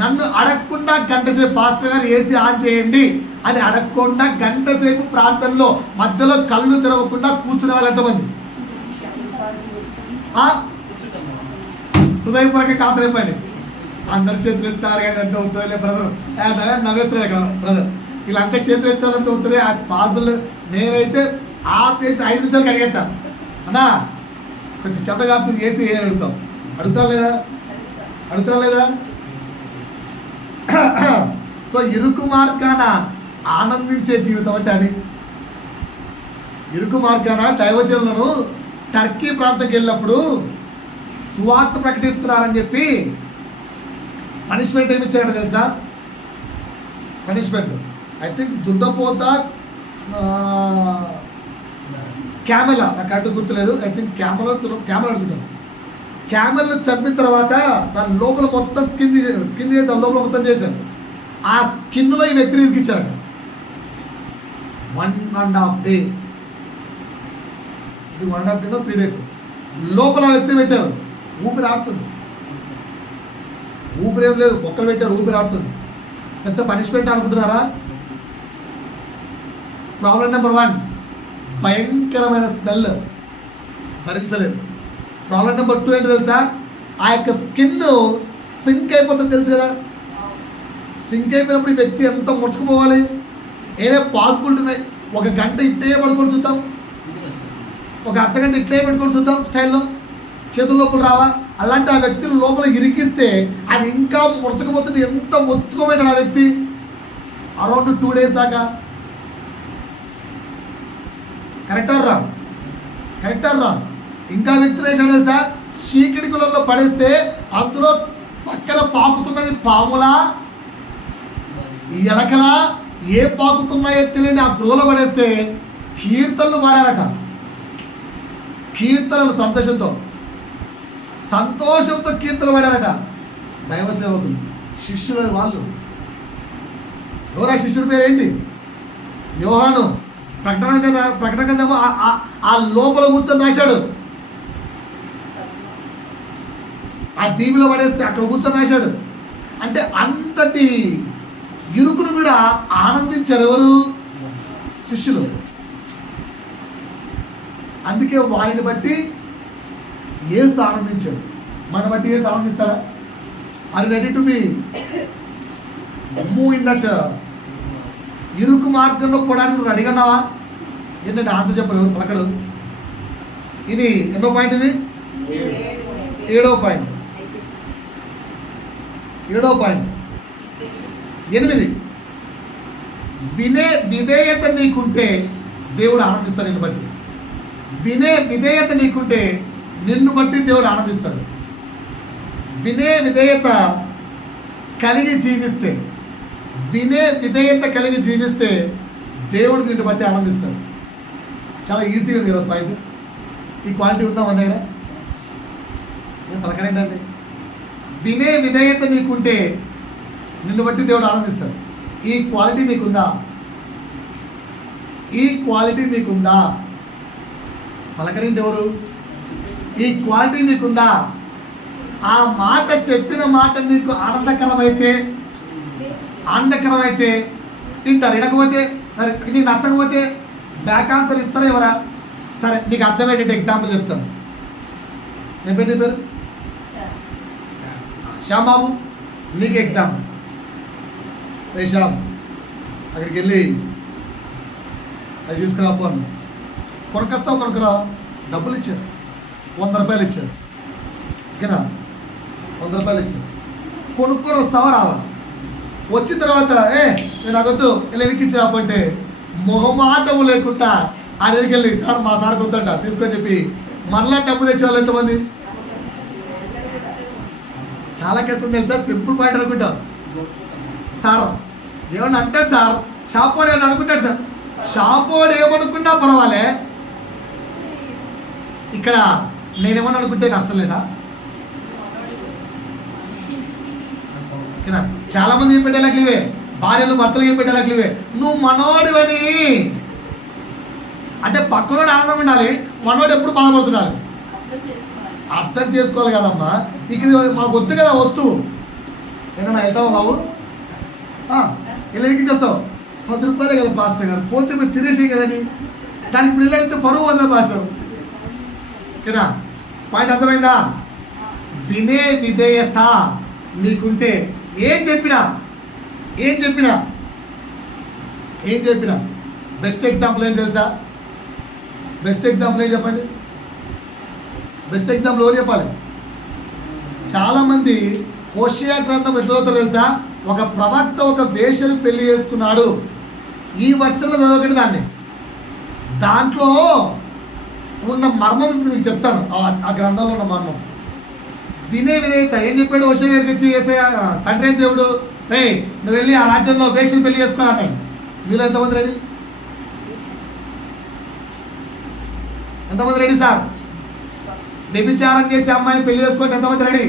నన్ను అడగకుండా గంట సేపు పాస్టర్ గారు ఏసీ ఆన్ చేయండి అని అడగకుండా గంట సేపు ప్రాంతంలో మధ్యలో కళ్ళు తెరవకుండా కూర్చునే వాళ్ళు ఎంతమంది? హృదయపూర్వక కాతరైపోయింది. అందరు చేతులు ఎత్తారు కానీ ఎంత అవుతుంది బ్రదర్, నవ్వుతున్నారు ఇక్కడ బ్రదర్. వీళ్ళంతా చేతులు ఎత్తారంత అవుతుంది, అది పాసిబుల్. నేనైతే ఆఫ్ చేసి 5 నిమిషాలు అడిగేస్తాను. అన్నా కొంచెం చెడ్డ కాపుతుంది ఏసీ అని అడుగుతాం లేదా? సో ఇరుకు మార్గాన ఆనందించే జీవితం అంటే అది. ఇరుకు మార్గాన దైవజనులను టర్కీ ప్రాంతంకి వెళ్ళినప్పుడు సువార్త ప్రకటిస్తున్నారని చెప్పి పనిష్మెంట్ ఏమి ఇచ్చారో తెలుసా? పనిష్మెంట్ ఐ థింక్ దుడ్డపోత క్యామెల్, నాకు అడ్డు గుర్తులేదు. ఐ థింక్ క్యామెల్ అనుకుంటాను. క్యామెల్ చంపిన తర్వాత దాని లోపల మొత్తం స్కిన్ దాని లోపల మొత్తం చేశారు. ఆ స్కిన్లో ఈ వ్యక్తిని ఇరికిచ్చారట 1.5 డే. ఇది 1.5 డే 3 days లోపల ఆ వ్యక్తిని పెట్టారు. ఊపిరి ఆడుతుంది, ఊపిరేం లేదు, బొక్కలు పెట్టారు, ఊపిరి ఆడుతుంది. పెద్ద పనిష్మెంట్ అనుకుంటున్నారా? ప్రాబ్లం నెంబర్ 1, భయంకరమైన స్మెల్, భరించలేదు. ప్రాబ్లం నెంబర్ 2 ఏంటి తెలుసా? ఆ యొక్క స్కిన్ సింక్ అయిపోతుంది, తెలుసు కదా? సింక్ అయిపోయినప్పుడు ఈ వ్యక్తి ఎంత ముడుచుకుపోవాలి? ఏదే పాసిబిలిటీ ఉన్నాయి. 1 గంట ఇట్టే పడుకొని చూద్దాం, ఒక అర్ధగంట ఇట్లే పెట్టుకొని చూద్దాం స్టైల్లో, చేతుల లోపల రావా? అలాంటి ఆ వ్యక్తిని లోపల ఇరికిస్తే అది ఇంకా ముడచకపోతుంది. ఎంత ఒత్తుకోబెట్టాడు ఆ వ్యక్తి అరౌండ్ 2 days దాకా. కరెక్టా రా? ఇంకా వ్యక్తులు వేసాడు తెలుసా, చీకటి కులంలో పడేస్తే అందులో పక్కన పాకుతున్నది పాములా ఎలకలా ఏ పాకుతున్నాయో తెలియని ఆ గృహలో పడేస్తే కీర్తనలు పాడారట. కీర్తనలు సంతోషంతో కీర్తనలు పాడారట దైవ సేవకులు, శిష్యులు వాళ్ళు. ఎవరా శిష్యుడి పేరు ఏంటి? యోహాను. ప్రకటన గ్రంథము ఆ లోపల కూర్చొని రాశాడు. ఆ దీవిలో పడేస్తే అక్కడ కూర్చొని రాశాడు. అంటే అంతటి ఇరుకును కూడా ఆనందించారు ఎవరు? శిష్యులు. అందుకే వారిని బట్టి యేసు ఆనందించాడు. మన బట్టి యేసు ఆనందిస్తాడా? Are ready to be move in that ఇరుకు మార్గంలో పోవడానికి నువ్వు రెడీగా ఉన్నావా? ఏంటంటే ఆన్సర్ చెప్పరు, ఎవరు పలకరు. ఇది ఎన్నో పాయింట్? ఇది 7వ పాయింట్. 8. వినే విధేయత నీకుంటే దేవుడు ఆనందిస్తాడు. నిన్ను బట్టి వినే విధేయత నీకుంటే నిన్ను బట్టి దేవుడు ఆనందిస్తాడు. వినే విధేయత కలిగి జీవిస్తే దేవుడు నిన్ను బట్టి ఆనందిస్తాడు. చాలా ఈజీగా ఉంది కదా పాయింట్. ఈ క్వాలిటీ ఉందా మన దగ్గర? నేను పలకరేంటండి. వినే విధేయత నీకుంటే నిన్ను బట్టి దేవుడు ఆనందిస్తాడు. ఈ క్వాలిటీ నీకుందా? పలకరేంటి ఎవరు? ఈ క్వాలిటీ నీకుందా? ఆ మాట చెప్పిన మాట నీకు ఆనందకరమైతే తింటారు. వినకపోతే, నీకు నచ్చకపోతే బ్యాక్ ఆన్సర్ ఇస్తారా ఎవరా? సరే, నీకు అర్థమయ్యేట ఎగ్జాంపుల్ చెప్తాను. నీ పేరు శ్యామ్. నీకు ఎగ్జాంపుల్. శ్యామ్, అక్కడికి వెళ్ళి అది తీసుకురా పోను. కొనుకొస్తావు, కొనుక్కురావా? డబ్బులు ఇచ్చారు, 100 రూపాయలు ఇచ్చారు. ఓకేనా? 100 రూపాయలు ఇచ్చారు. కొనుక్కొని వస్తావా రావా? వచ్చిన తర్వాత నేను అగొద్దు ఇలా ఎనికిచ్చి రాకుంటే మొహమాటము లేకుండా ఆ దగ్గరికి వెళ్ళి, సార్ మా సార్ కొద్దంట తీసుకొని చెప్పి మరలా డబ్బు తెచ్చేవాళ్ళు ఎంతమంది? చాలా కష్టం తెలుసా? సింపుల్ పాయింట్ అనుకుంటాం. సార్ ఏమన్నా అంటాడు సార్, షాప్ వాడు ఏమన్నా అనుకుంటాడు సార్. షాప్ వాడు ఏమనుకున్నా పర్వాలే, ఇక్కడ నేనేమన్నా అనుకుంటే నష్టం లేదా? ఓకేనా? చాలా మంది ఏం పెట్టేలాగా ఇవే, భార్యలు భర్తలు ఏం పెట్టేలాగా ఇవే. నువ్వు మనోడివని అంటే పక్కనోడు ఆనందం ఉండాలి, మనోడు ఎప్పుడు బాధపడుతున్నాడు. అర్థం చేసుకోవాలి కదమ్మా. ఇక్కడ మాకు వద్దు కదా వస్తువు. ఏమన్నా వెళ్తావా బాబు? ఇలా ఇంటికి తెస్తావు, 10 రూపాయలే కదా పాస్టర్ గారు, పోతే మీరు తినేసే కదని. దానికి ఇప్పుడు ఇల్లు అడిగితే పరువు వద్దా పాస్టర్? ఓకేనా? పాయింట్ అర్థమైందా? వినే విధేయత నీకుంటే ఏం చెప్పినా బెస్ట్ ఎగ్జాంపుల్ ఏంటి తెలుసా? బెస్ట్ ఎగ్జాంపుల్ ఏంటి చెప్పండి? బెస్ట్ ఎగ్జాంపుల్ ఎవరు చెప్పాలి? చాలామంది హోషేయ గ్రంథం ఎట్లా అవుతారో తెలుసా? ఒక ప్రవక్త ఒక వేశ్యను పెళ్లి చేసుకున్నాడు. ఈ వర్షంలో చదవకండి దాన్ని. దాంట్లో ఉన్న మర్మం మీకు చెప్తాను. ఆ గ్రంథంలో ఉన్న మర్మం. వినే విధేయత ఏం చెప్పాడు హోషేయ గారికి వచ్చి? యేసయ్య తండ్రి దేవుడు, నువ్వు వెళ్ళి ఆ రాజ్యంలో వేశ్యను పెళ్లి చేసుకున్నాను. వీళ్ళు ఎంతమంది రెడీ? ఎంతమంది రెడీ సార్? వ్యభిచారం చేసే అమ్మాయిని పెళ్లి చేసుకోండి ఎంతమంది రెడీ?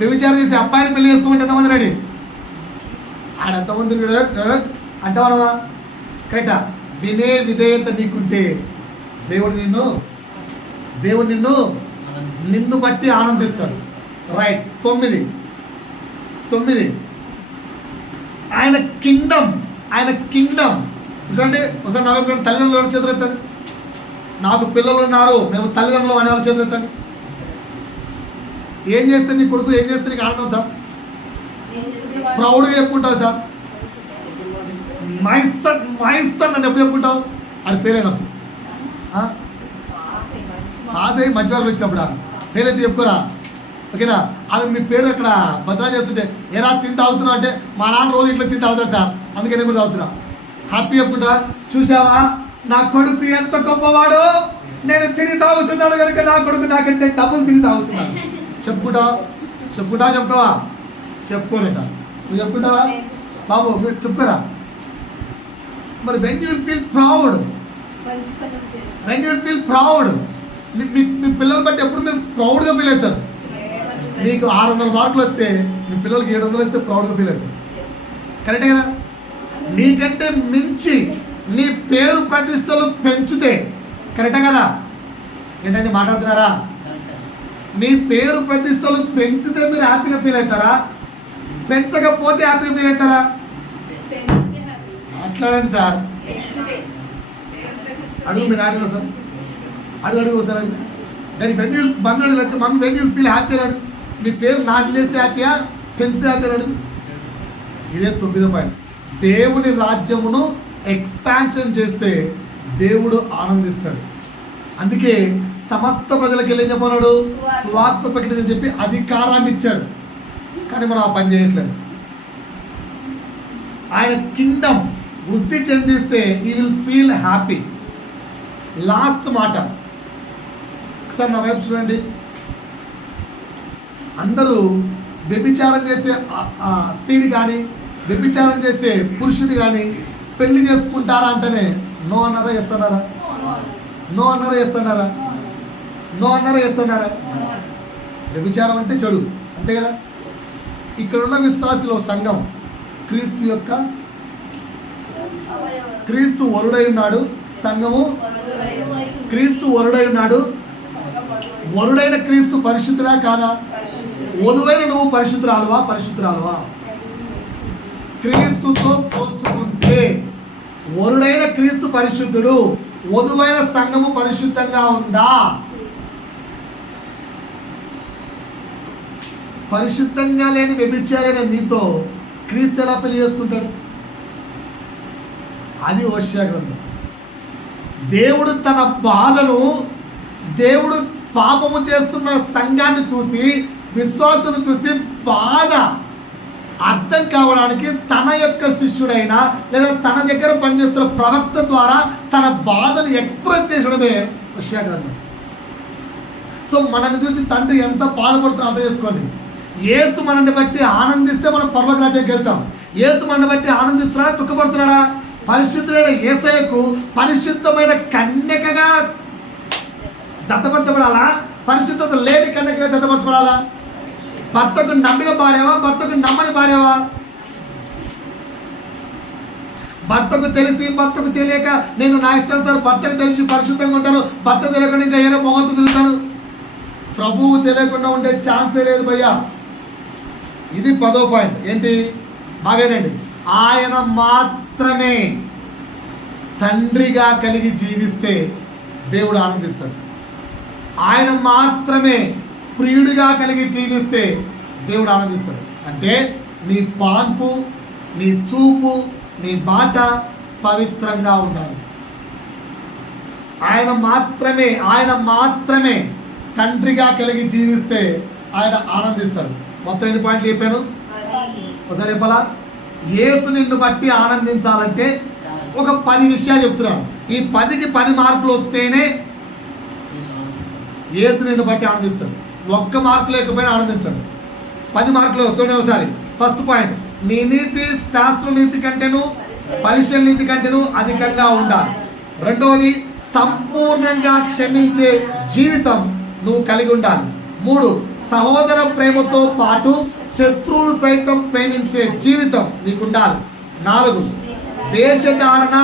వ్యభిచారం చేసే అబ్బాయిని పెళ్లి చేసుకోమంటే ఎంతమంది రెడీ? ఆడ ఎంతమంది అంటే మనమా? కరెక్టా? వినే విధేయత నీకుంటే దేవుడు నిన్ను బట్టి ఆనందిస్తాడు. రైట్. 9 ఆయన కింగ్డమ్ ఎందుకంటే ఒకసారి నా వైపు తల్లిదండ్రులు చేతులు ఎత్తాను. నాకు పిల్లలు ఉన్నారు, మేము తల్లిదండ్రులు అనే వాళ్ళు చేతులు ఎత్తాను. ఏం చేస్తే నీ కొడుకు ఏం చేస్తే నీకు ఆనందం సార్? ప్రౌడ్గా చెప్పుకుంటావు సార్. మై సన్ అని ఎప్పుడు చెప్పుకుంటావు? అది ఫెయిల్ అయినప్పుడు. పాస్ అయ్యి మధ్య వరకు వచ్చినప్పుడా ఫెయిల్ అయితే చెప్పుకోరా, ఓకేనా? అలా మీ పేరు అక్కడ భద్రా చేస్తుంటే ఏరా తిని తాగుతున్నా అంటే మా నాన్న రోజు ఇంట్లో తిని తాగుతాడు సార్, అందుకే నేను కూడా తాగుతున్నా. హ్యాపీ చెప్పుకుంటా, చూసావా నా కొడుకు ఎంత గొప్పవాడు, నేను తిని తాగుతున్నాడు కనుక నా కొడుకు నాకంటే డబ్బులు తిని తాగుతున్నాడు. చెప్పుకుంటావా? చెప్పుకోలేట నువ్వు చెప్పుకుంటావా బాబు? మీరు చెప్పుకోరా మరి. వెన్ యూ ఫీల్ ప్రౌడ్, మీ పిల్లలు బట్టి ఎప్పుడు మీరు ప్రౌడ్గా ఫీల్ అవుతారు. మీకు 600 మార్కులు వస్తే మీ పిల్లలకి 700 వస్తే ప్రౌడ్గా ఫీల్ అవుతారు. కరెక్టే కదా? నీకంటే మించి నీ పేరు ప్రతిష్టలు పెంచితే, కరెక్టే కదా? ఏంటంటే మాట్లాడుతున్నారా? మీ పేరు ప్రతిష్టలు పెంచితే మీరు హ్యాపీగా ఫీల్ అవుతారా? పెంచకపోతే హ్యాపీగా ఫీల్ అవుతారా? అట్లానండి సార్. అడుగు మీ నాటిలో సార్, అడుగు సార్. డాడీ వెన్ యూ బంగాడు లేకపోతే mummy when you feel happy అన్నాడు. మీ పేరు నాకు చేస్తే హ్యాపీయా, పెంచితే హ్యాపీ అన్నాడు. ఇదే 9వ పాయింట్. దేవుని రాజ్యమును ఎక్స్పాన్షన్ చేస్తే దేవుడు ఆనందిస్తాడు. అందుకే సమస్త ప్రజలకు వెళ్ళి చెప్పన్నాడు, స్వార్థ ప్రకటించని చెప్పి అధికారాన్ని ఇచ్చాడు. కానీ మనం ఆ పని చేయట్లేదు. ఆయన కింగ్డమ్ వృద్ధి చెందిస్తే ఈ విల్ ఫీల్ హ్యాపీ. లాస్ట్ మాట ఒకసారి నా వైపు చూడండి. అందరూ వ్యభిచారం చేసే స్త్రీని కానీ వ్యభిచారం చేసే పురుషుని కానీ పెళ్లి చేసుకుంటారా అంటేనే నో అన్నారా, ఎస్ అన్నారా? నో అన్నారా, ఎస్ అన్నారా? నో అన్నారా, ఎస్ అన్నారా? వ్యభిచారం అంటే చెడు, అంతే కదా? ఇక్కడున్న విశ్వాసులో సంఘం క్రీస్తు వరుడై ఉన్నాడు, సంఘము క్రీస్తు వరుడై ఉన్నాడు. వరుడైన క్రీస్తు పరిశుద్ధుడా కాదా? వధువైన నువ్వు పరిశుద్ధురాలువా? క్రీస్తుతో పోల్చుకుంటే వరుడైన క్రీస్తు పరిశుద్ధుడు, వధువైన సంఘము పరిశుద్ధంగా ఉందా? పరిశుద్ధంగా లేని వ్యభిచారైన నీతో క్రీస్తు ఎలా పెళ్లి చేసుకుంటాడు? అది హోషేయ గ్రంథం. దేవుడు తన బాధను, దేవుడు పాపము చేస్తున్న సంఘాన్ని చూసి, విశ్వాసును చూసి బాధ అర్థం కావడానికి తన యొక్క శిష్యుడైన లేదా తన దగ్గర పనిచేస్తున్న ప్రవక్త ద్వారా తన బాధను ఎక్స్ప్రెస్ చేయడమే హోషేయ గ్రంథం. సో మనల్ని చూసి తండ్రి ఎంత బాధపడుతున్నా అర్థం చేసుకోండి. యేసు మనల్ని బట్టి ఆనందిస్తే మనం పరలోక రాజ్యానికి వెళ్తాం. యేసు మనల్ని బట్టి ఆనందిస్తున్నాడా, దుఃఖపడుతున్నాడా? పరిశుద్ధుడైన యేసయ్యకు పరిశుద్ధమైన కన్యకగా జతపరచబడాలా, పరిశుద్ధత లేని కన్యకగా జతపరచబడాలా? భర్తకు నమ్మిన భార్యవా, భర్తకు నమ్మని భార్యవా? భర్తకు తెలిసి భర్తకు తెలియక నేను నా ఇష్టం సార్, భర్తకు తెలిసి పరిశుద్ధంగా ఉంటాను, భర్త తెలియకుండా ఇంకా ఏదో మొగంతో తిరుగుతాను. ప్రభువు తెలియకుండా ఉండే ఛాన్సే లేదు భయ్యా. ఇది 10వ పాయింట్. ఏంటి? బాగానండి. ఆయన మాత్రమే తండ్రిగా కలిగి జీవిస్తే దేవుడు ఆనందిస్తాడు. ఆయన మాత్రమే ప్రియుడిగా కలిగి జీవిస్తే దేవుడు ఆనందిస్తాడు. అంటే నీ పాన్పు, నీ చూపు, నీ మాట పవిత్రంగా ఉండాలి. ఆయన మాత్రమే తండ్రిగా కలిగి జీవిస్తే ఆయన ఆనందిస్తాడు. మొత్తం ఎన్ని పాయింట్లు చెప్పాను ఒకసారి చెప్పాలా? యేసు నిన్ను బట్టి ఆనందించాలంటే ఒక 10 విషయాలు చెప్తున్నాను. ఈ 10కి 10 మార్కులు వస్తేనే యేసు నిన్ను బట్టి ఆనందిస్తాడు. 1 మార్కు లేకపోయినా ఆనందించండి. 10 మార్కులు చూడండి ఒకసారి. ఫస్ట్ పాయింట్, నీ నీతి శాస్త్ర నీతి కంటేను పరిశీలన నీతి కంటేను అధికంగా ఉండాలి. రెండవది, సంపూర్ణంగా క్షమించే జీవితం నువ్వు కలిగి ఉండాలి. 3, సహోదర ప్రేమతో పాటు శత్రువులు సైతం ప్రేమించే జీవితం నీకు ఉండాలి. 4, వేషధారణ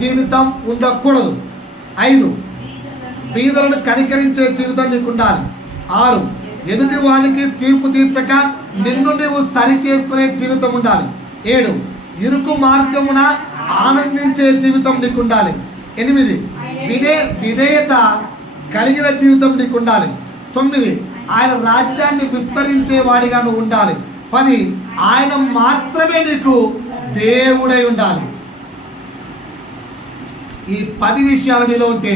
జీవితం ఉండకూడదు. 5, బీదలను కనికరించే జీవితం నీకు ఉండాలి. 6, ఎదుటి వానికి తీర్పు తీర్చక నిన్ను నువ్వు సరి చేసుకునే జీవితం ఉండాలి. 7, ఇరుకు మార్గమున ఆనందించే జీవితం నీకు ఉండాలి. 8, విధేయత కలిగిన జీవితం నీకు ఉండాలి. 9, ఆయన రాజ్యాన్ని విస్తరించే వాడిగా నువ్వు ఉండాలి. 10, ఆయన మాత్రమే నీకు దేవుడై ఉండాలి. ఈ 10 విషయాలు నీలో ఉంటే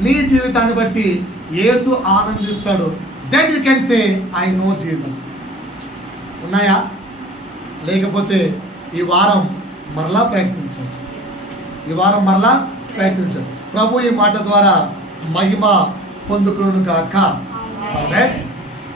నీ జీవితాన్ని బట్టి యేసు ఆనందిస్తాడు. Then you can say I know Jesus. ఉన్నాయా? లేకపోతే ఈ వారం మరలా ప్రయత్నించండి. ఈ వారం మరలా ప్రయత్నించండి. ప్రభు ఈ మాట ద్వారా మహిమ పొందుకును కాక. ఆమేన్.